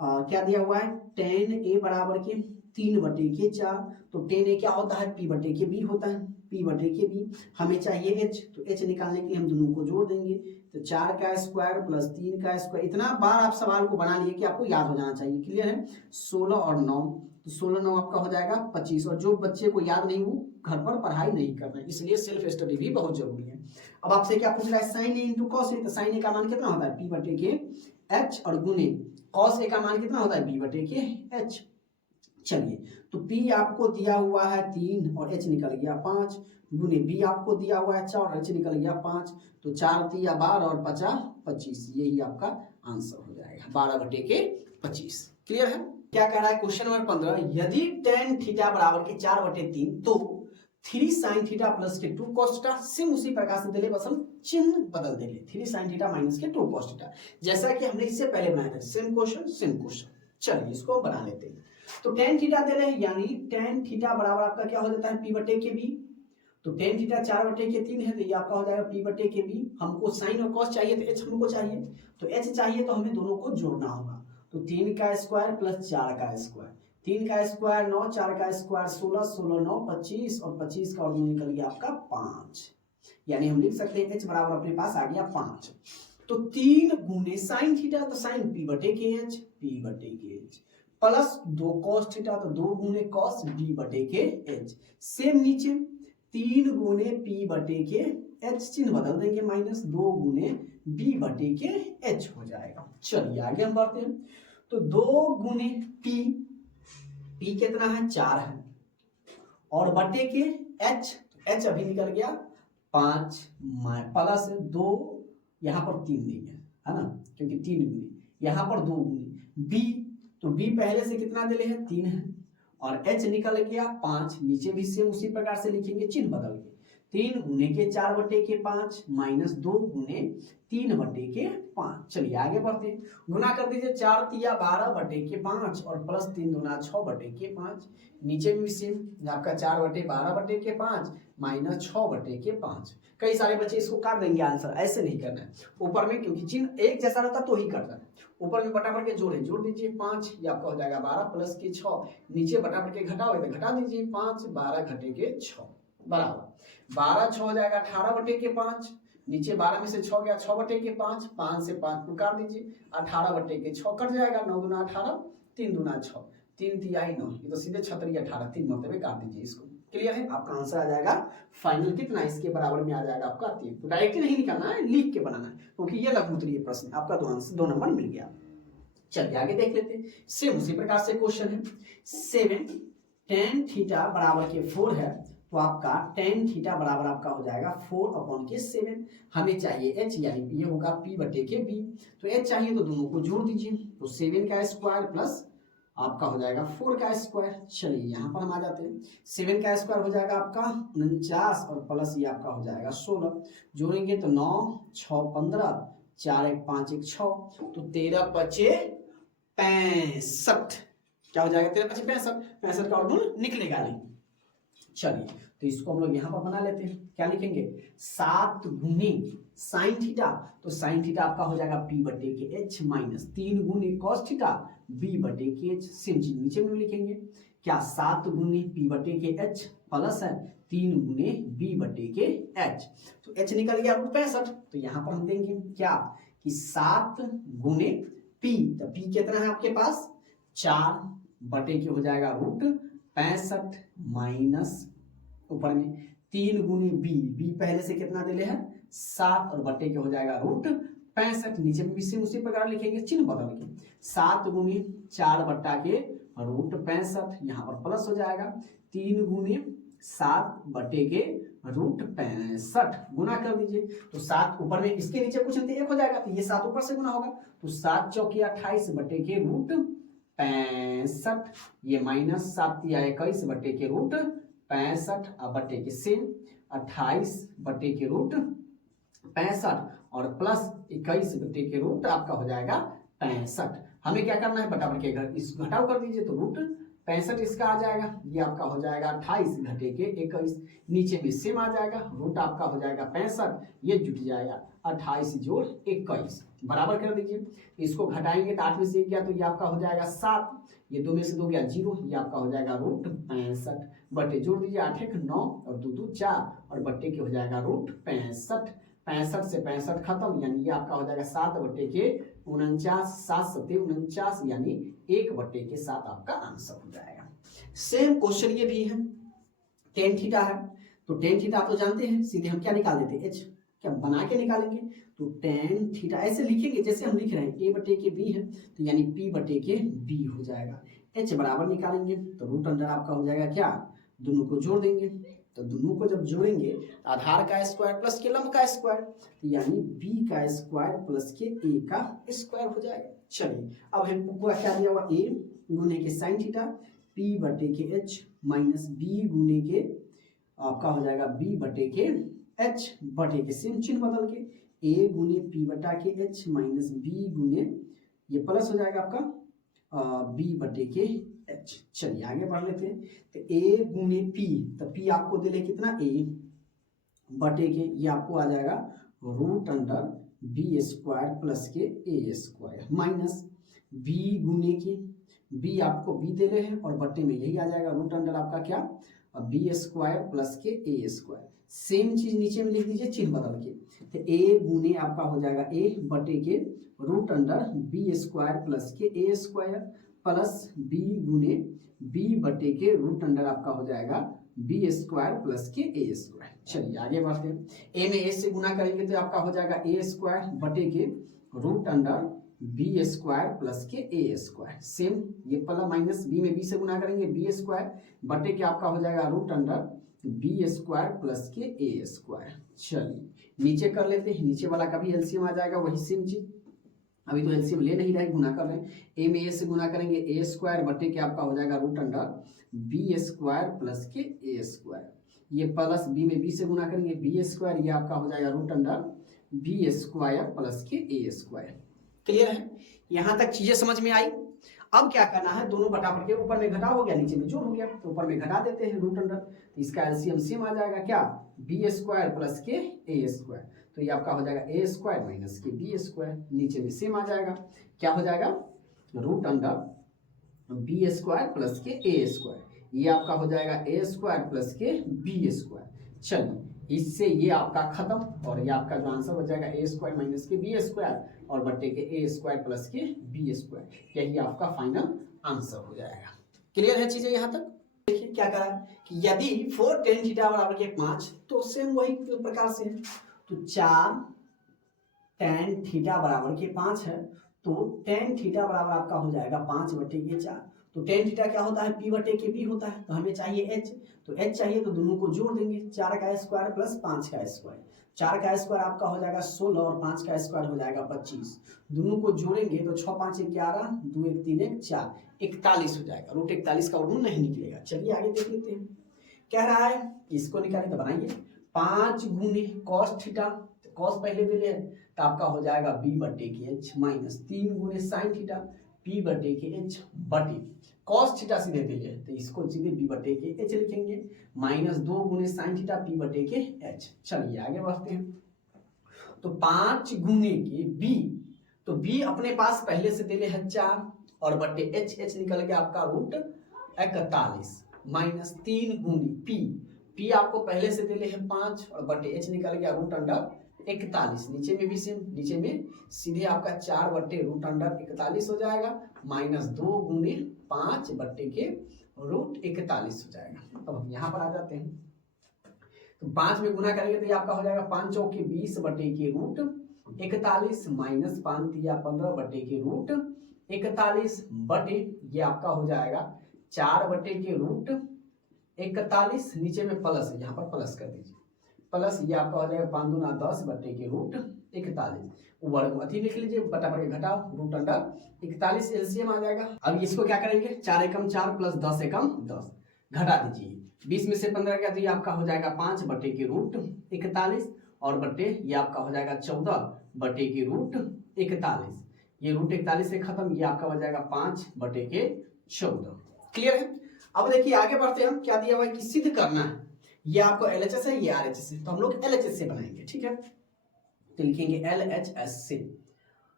क्या दिया हुआ है, tan a बराबर के 3/4, तो tan a क्या होता है P/b होता है, P/b हमें चाहिए h, तो h निकालने के लिए हम दोनों को जोड़ देंगे, तो 4 का स्क्वायर प्लस 3 का स्क्वायर। इतना बार आप सवाल को बना लिए कि आपको याद हो जाना चाहिए, क्लियर है। 16 और 9, तो 16 9 आपका हो जाएगा 25, और जो बच्चे को याद नहीं वो घर पर पढ़ाई नहीं कर रहे हैं, इसलिए सेल्फ स्टडी भी बहुत जरूरी है। अब आपसे क्या पूछ रहा है, sign A into cos A, तो साइन ए का मान कितना होता है P/h और गुने कॉस ए का मान कितना होता है B/h। चलिए तो P आपको दिया हुआ है 3 और h निकल गया 5, गुने B आपको दिया हुआ है 4 और h निकल गया 5, तो 4 तिया 12 और 5 25, यही आपका आंसर हो जाएगा 12/25। क्लियर है? क्या कह रहा है क्वेश्चन नंबर 15, यदि tan थीटा बराबर के 4/3 तो 3 sin थीटा प्लस के 2 cos थीटा, सेम उसी प्रकार से दिले, बस हम चिन्ह बदल देंगे, 3 sin थीटा माइनस के 2 cos थीटा, जैसा कि हमने इससे पहले बनाया था। Same question. चलिए इसको बना लेते हैं। तो tan थीटा दे रहे हैं, यानी tan थीटा बराबर आपका क्या हो जाता है p/b। तो tan थीटा 4/3 है, तो ये आपका हो जाएगा p/b। हमको sin और cos चाहिए, तो h हमको चाहिए, तो h चाहिए, तो हमें दोनों को जोड़ना होगा। तो 3 का स्क्वायर प्लस 4 का स्क्वायर, 3 का स्क्वायर 9, 4 का स्क्वायर 16, 16 9 25, और 25 का वर्गमूल निकल गया आपका 5, यानी हम लिख सकते हैं h बराबर अपने पास आ गया 5। तो 3 गुने sin थीटा, तो sin p/h, p/h plus 2 cos theta, तो 2 गुने cos b/h। सेम नीचे 3 गुने p/h, चिन्ह बदल देंगे, माइनस 2 गुने b/h हो जाएगा। चलिए आगे हम बढ़ते हैं। तो 2 गुने p कितना है 4 है, और बटे के h अभी निकल गया 5, प्लस 2, यहाँ पर 3 नहीं है ना, क्योंकि 3 गुने, यहाँ पर 2 गुने b, तो b पहले से कितना दिले है 3 है, और h निकल गया 5, नीचे भी सेम उसी प्रकार से लिखेंगे, चिन्ह बदल के 3 गुने के 4/5 माइनस 2 गुने 3/5। चलिए आगे बढ़ते हैं। गुना कर दीजिए, 4 तिया 12/5 और प्लस 3 दूना 6/5, नीचे भी सेम आपका 4/12/5 माइनस 6/5। कई सारे बच्चे इसको काट देंगे, आंसर ऐसे नहीं करना है ऊपर में, क्योंकि चिन्ह एक जैसा रहता तो ही करता है। ऊपर में बटा के जोड़ दीजिए 5, ये आपका हो जाएगा 12 प्लस के 6, नीचे बटा के घटाओ, तो घटा दीजिए 5, 12 घटे के 6 बराबर 12, 6 हो जाएगा 18/5, नीचे 12 में से 6 गया 6/5, 5 से 5 निकाल दीजिए, 18/6 कट जाएगा, 9 दूना 18, 3 दूना 6, 3 तिहाई 9, ये तो सीधे 36 18, 3 मरतबे काट दीजिए इसको। क्लियर है? आपका आंसर आ जाएगा फाइनल कितना, इसके बराबर में आ जाएगा आपका 3। तो डायरेक्टली नहीं निकालना है, लिख के बनाना है, क्योंकि ये लघु उत्तरीय प्रश्न आपका 2 नंबर मिल गया। चलिए आगे देख लेते हैं। सेम उसी प्रकार से क्वेश्चन है 7 tan थीटा बराबर के 4 है, तो आपका tan थीटा बराबर आपका हो जाएगा 4/7। हमें चाहिए h, यानी ये होगा p/b। तो h चाहिए तो दोनों को जोड़ दीजिए, तो 7 का स्क्वायर प्लस आपका हो जाएगा 4 का स्क्वायर। चलिए यहाँ पर हम आ जाते हैं। 7 का स्क्वायर हो जाएगा आपका 49, और प्लस ये आपका हो जाएगा 16, जोड़ेंगे तो 9 6 15, 4 1 5 1 6, तो 13 5 65, क्या हो जाएगा 13 5 65, 65 का वर्गमूल निकलेगा नहीं। चलिए तो इसको हम लोग यहाँ पर बना लेते हैं, क्या लिखेंगे 7 गुने साइन थीटा, तो साइन थीटा आपका हो जाएगा p/h माइनस 3 गुने कॉस थीटा b/h। सेम चीज नीचे में लिखेंगे, क्या 7 गुने p/h प्लस है 3 गुने b/h, तो h निकल गया 65। तो यहाँ पर हम देंगे क्या कि 7 गुने p, तो p कितना है आपके पास 4 बटे के हो जाएगा √65 माइनस ऊपर में 3 गुने b पहले से कितना दिले है 7, और बटे के हो जाएगा √65, नीचे में भी सेम उसी प्रकार लिखेंगे, चिन्ह बदल के 7 गुने 4 बटा के √65, यहाँ पर प्लस हो जाएगा 3 गुने 7 बटे के √65, गुना कर दीजिए, तो 7 ऊपर में इसके नीचे कुछ नहीं 1 हो जाएगा, तो ये 7 ऊपर से गुना होगा, तो 7 चौकी 28 बटे के √65, ये माइनस 7 तिया 21 बटे के √65, बटे के सेम 28 बटे के √65 और प्लस 21 बटे के रूट आपका हो जाएगा 65। हमें क्या करना है बटा के इस घटाव कर दीजिए, तो √65 इसका आ जाएगा, ये आपका हो जाएगा 28 घटे के 21, नीचे में सेम आ जाएगा, रूट आपका हो जाएगा 65, ये जुट जाएगा 28 जोड़ 21 बराबर कर दीजिए। इसको घटाएंगे तो 8 में से 1 गया, तो ये आपका हो जाएगा 7, ये 2 में से 2 गया 0, ये आपका हो जाएगा √65 बटे जोड़ दीजिए 8 1 9 और 2 2 4 और बट्टे के हो जाएगा √65, 65 से 65 खत्म, यानी ये आपका हो जाएगा 7 बट्टे के 49, 7 सत्ते 49, यानी 1 बट्टे के 7 आपका आंसर हो जाएगा। सेम क्वेश्चन ये भी है, tan थीटा है, तो tan थीटा आप तो जानते हैं, सीधे हम क्या निकाल देते हैं h, क्या बना के निकालेंगे, तो tan थीटा ऐसे लिखेंगे जैसे हम लिख रहे हैं a बटे के b है, तो यानी p बटे के b हो जाएगा। h बराबर निकालेंगे तो रूट अंडर आपका हो जाएगा क्या, दोनों को जोड़ देंगे, तो दोनों को जब जोड़ेंगे आधार का स्क्वायर प्लस के लंब का स्क्वायर, तो यानी b का स्क्वायर प्लस के a का स्क्वायर हो जाएगा। चलिए अब हमको क्या दिया हुआ, a गुने के साइन थीटा p बटे के h माइनस b गुने के आपका हो जाएगा b बटे के h बटे के सेम चिन्ह बदल के a गुने p बटा के h माइनस b गुने ये प्लस हो जाएगा आपका b बटे के h। चलिए आगे बढ़ लेते हैं। तो a गुने p, तो p आपको दे ले कितना a बटे के, ये आपको आ जाएगा root under b square plus के a स्क्वायर माइनस b गुने के b आपको b दे रहे हैं और बटे में यही आ जाएगा रूट अंडर आपका क्या b स्क्वायर प्लस के a स्क्वायर। सेम चीज नीचे में लिख दीजिए चिन्ह बदल के, तो a गुने आपका हो जाएगा a बटे के root under b square plus के a स्क्वायर प्लस b गुने b बटे के रूट अंडर आपका हो जाएगा b स्क्वायर प्लस के a स्क्वायर। चलिए आगे बढ़ते हैं। a में a से गुना करेंगे तो आपका हो जाएगा a स्क्वायर बटे के root under b square plus के a स्क्वायर। सेम ये प्लस माइनस b में b से गुना करेंगे b स्क्वायर बटे के आपका हो जाएगा root under b square plus के a स्क्वायर। चलिए नीचे कर लेते हैं, नीचे वाला का भी एलसीएम आ जाएगा वही सेम चीज, अभी तो एलसीएम ले नहीं रहे, गुना कर रहे हैं। a में a से गुना करेंगे a स्क्वायर बटे के आपका हो जाएगा root under b square plus के a स्क्वायर, ये प्लस b में b से गुना करेंगे b स्क्वायर, ये आपका हो जाएगा root under b square plus के a स्क्वायर। क्लियर है, यहाँ तक चीजें समझ में आई। अब क्या करना है, दोनों बटाबर के ऊपर में घटा हो गया नीचे में जोड़ हो गया, तो ऊपर में घटा देते हैं रूट अंडर, तो इसका एलसीएम सेम आ जाएगा क्या b स्क्वायर प्लस के a स्क्वायर, तो ये आपका हो जाएगा a स्क्वायर माइनस के b स्क्वायर, नीचे में सेम आ जाएगा, क्या हो जाएगा root under b square plus के a स्क्वायर, ये आपका हो जाएगा a स्क्वायर प्लस के b स्क्वायर। चलिए इससे ये आपका खत्म और ये आपका जो आंसर हो जाएगा a स्क्वायर माइनस के b स्क्वायर और बट्टे के a स्क्वायर प्लस के b स्क्वायर, यही आपका फाइनल आंसर हो जाएगा। क्लियर है चीजें यहाँ तक। देखिए क्या करा कि यदि 4 tan थीटा बराबर के 5, तो सेम वही प्रकार से है, तो 4 tan थीटा बराबर के 5 है, तो tan थीटा बराबर आपका हो जाएगा 5 बटे के 4, तो tan थीटा क्या होता है p बटे के b होता है, तो हमें चाहिए h, तो h चाहिए तो दोनों को जोड़ देंगे, 4 का स्क्वायर प्लस 5 का स्क्वायर, 4 का स्क्वायर आपका हो जाएगा 16 और 5 का स्क्वायर हो जाएगा 25, दोनों को जोड़ेंगे तो 6 5 11 2 1 3 1 4 41 हो जाएगा, रूट 41 का वर्गमूल नहीं निकलेगा। चलिए आगे देख लेते हैं, कह रहा है इसको निकालें तो बनाइए 5 गुने कॉस थीटा, कॉस पहले दे रहे हैं तो आपका हो जाएगा b बटे के h माइनस 3 गुने साइन थीटा p बटे के h बटे कॉस थीटा सीधे दे लिए तो इसको सीधे b बटे के h लिखेंगे माइनस 2 गुने साइन थीटा p बटे के h। चलिए आगे बढ़ते हैं, तो 5 गुने के b, तो b अपने पास पहले से दे ले है 4 और बटे h निकल के आपका रूट 41 माइनस 3 गुने p आपको पहले से दे ले है 5 और बटे h निकल गया रूट अंडर 41, नीचे में भी सेम, नीचे में सीधे आपका 4 बट्टे रूट अंडर 41 हो जाएगा माइनस 2 गुने 5 बट्टे के रूट 41 हो जाएगा। अब हम यहाँ पर आ जाते हैं, तो 5 में गुना करेंगे तो ये आपका हो जाएगा 5 चौके 20 बट्टे के रूट 41 माइनस 5 तिया 15 बट्टे के रूट 41 बटे ये आपका हो जाएगा 4 बट्टे के रूट 41, नीचे में प्लस, यहाँ पर प्लस कर दीजिए, प्लस ये आपका हो जाएगा 5 दूना 10 बट्टे के रूट 41, वर्ग अथी लिख लीजिए बटा पर घटाओ रूट अंडर 41 एलसीएम आ जाएगा। अब इसको क्या करेंगे 4 एकम 4 प्लस 10 एकम 10 घटा दीजिए, 20 में से 15 गया तो ये आपका हो जाएगा 5 बट्टे के रूट 41 और बट्टे ये आपका हो जाएगा 14 बट्टे के रूट 41, ये रूट 41 से खत्म, ये आपका हो जाएगा 5 बट्टे के 14। क्लियर है। अब देखिए आगे बढ़ते हैं, हम क्या दिया हुआ है कि सिद्ध करना है, ये आपको LHS है, ये RHS है, तो हम लोग LHS से बनाएंगे, ठीक है, तो लिखेंगे LHS से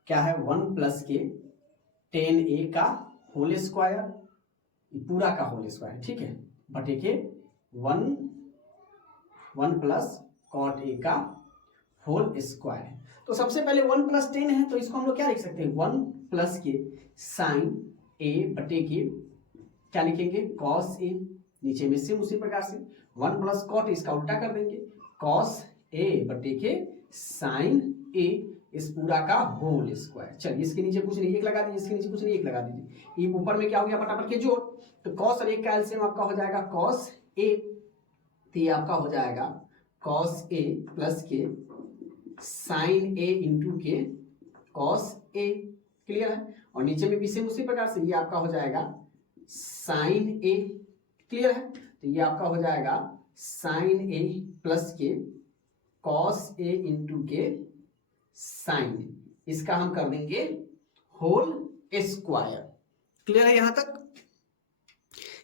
क्या है 1 प्लस के tan a का होल स्क्वायर, पूरा का होल स्क्वायर, ठीक है, बटे के 1 प्लस cot a का होल स्क्वायर। तो सबसे पहले 1 प्लस 10 है, तो इसको हम लोग क्या लिख सकते हैं 1 प्लस के साइन a बटे के क्या लिखेंगे cos a, नीचे में से उसी प्रकार से 1 प्लस कॉट, इसका उल्टा कर देंगे cos a बटे के साइन a, इस पूरा का होल स्क्वायर। चलिए इसके नीचे कुछ नहीं, एक लगा दीजिए, इसके नीचे कुछ नहीं, एक लगा दीजिए, ये ऊपर में क्या हो गया बटाबर के जोड़, तो cos और 1 का एलसीएम आपका हो जाएगा cos a, तो ये आपका हो जाएगा कॉस ए प्लस के साइन ए इंटू के कॉस ए। क्लियर है? और नीचे में भी सेम उसी प्रकार से ये आपका हो जाएगा साइन ए। क्लियर है? तो ये आपका हो जाएगा साइन ए प्लस के कॉस ए इंटू के साइन, इसका हम कर देंगे होल स्क्वायर। क्लियर है यहां तक?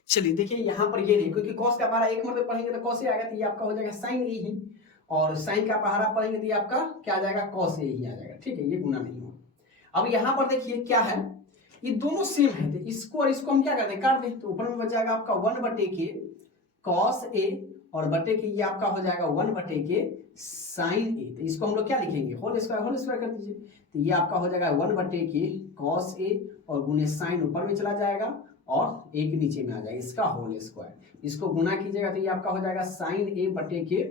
चलिए देखिए यहां पर ये नहीं, क्योंकि कॉस का पहाड़ा एक मतलब पढ़ेंगे तो कॉस ए आएगा, तो ये आपका हो जाएगा साइन ए ही, और साइन का पहाड़ा पढ़ेंगे तो ये आपका क्या आ जाएगा, कॉस ए ही आ जाएगा। ठीक है, ये गुना नहीं होगा। अब यहां पर देखिए क्या है, ये दोनों सेम है, तो इसको और इसको हम क्या करते हैं, काट दें, तो ऊपर में बच जाएगा आपका 1/के कॉस ए और बटे के ये आपका हो जाएगा 1/के साइन ए। तो इसको हम लोग क्या लिखेंगे, होल स्क्वायर कर दीजिए। तो ये आपका हो जाएगा 1/के कॉस ए और गुने साइन ऊपर में चला जाएगा और एक नीचे में आ जाएगा, इसका होल स्क्वायर। इसको गुना कीजिएगा तो ये आपका हो जाएगा साइन ए बटे के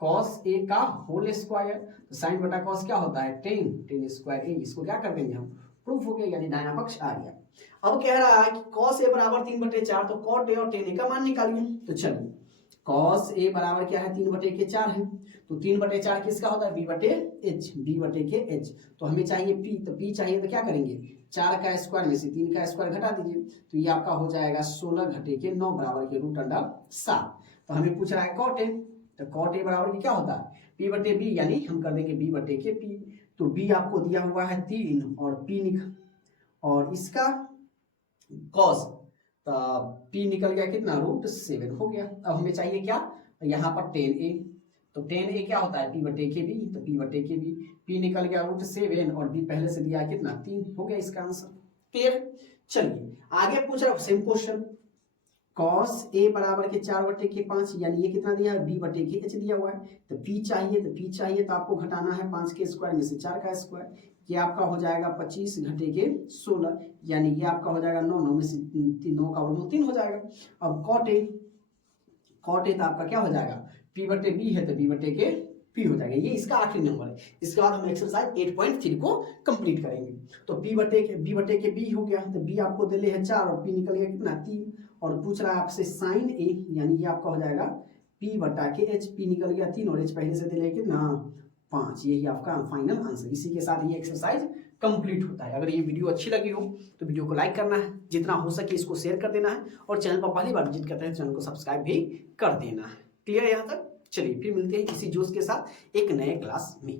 कॉस ए का होल स्क्वायर। तो साइन बटा कॉस क्या होता है, 10 स्क्वायर ए। इसको क्या कर देंगे हम, प्रूफ हो गया, यानी दाहिना पक्ष आ गया। अब कह रहा है कि कॉस ए बराबर 3/4, तो कॉट ए और टेन ए का मान निकालिए। तो चलिए कॉस ए बराबर क्या है, 3/4 है, तो 3/4 किसका होता है, b/h, b/h। तो हमें चाहिए p, तो p चाहिए तो क्या करेंगे, 4 का स्क्वायर में से 3 का स्क्वायर घटा दीजिए, तो ये आपका हो जाएगा 16/9 बराबर के √7। तो हमें पूछ रहा है कॉट ए, तो कॉट ए बराबर क्या होता है, p/b, यानी हम कर देंगे b/p। तो b आपको दिया हुआ है 3 और p और इसका कॉस, तो p निकल गया कितना, √7 हो गया। अब हमें चाहिए क्या, यहाँ पर 10a, तो 10a क्या होता है, p/b, तो p/b, p निकल गया √7 और b पहले से दिया कितना, 3 हो गया इसका आंसर। क्लियर? चलिए आगे पूछ रहा हूं सेम क्वेश्चन, cos a बराबर के 4/5, यानी ये कितना दिया है, b/h दिया हुआ है। तो p चाहिए तो आपको घटाना है 5 के स्क्वायर में से 4 का स्क्वायर, ये आपका हो जाएगा 25 घटे के 16, यानी ये आपका हो जाएगा 9 में से 9 का वर्गमूल 3 हो जाएगा। अब कॉट ए तो आपका क्या हो जाएगा, p/b है तो b/के p हो जाएगा। ये इसका आखिरी नंबर है। इसके बाद हम एक्सरसाइज 8.3 को कंप्लीट करेंगे। तो b/के b हो गया, तो b आपको दे ले है 4 और p निकल गया कितना, 3, और पूछ रहा है आपसे साइन ए, यानी ये आपका हो जाएगा p/h, p निकल गया 3 और h पहले से दे ले कितना, 5। यही आपका फाइनल आंसर। इसी के साथ ये एक्सरसाइज कंप्लीट होता है। अगर ये वीडियो अच्छी लगी हो तो वीडियो को लाइक करना है, जितना हो सके इसको शेयर कर देना है, और चैनल पर पहली बार विजिट करते हैं चैनल को सब्सक्राइब भी कर देना है। क्लियर है यहाँ तक? चलिए फिर मिलते हैं इसी जोश के साथ एक नए क्लास में।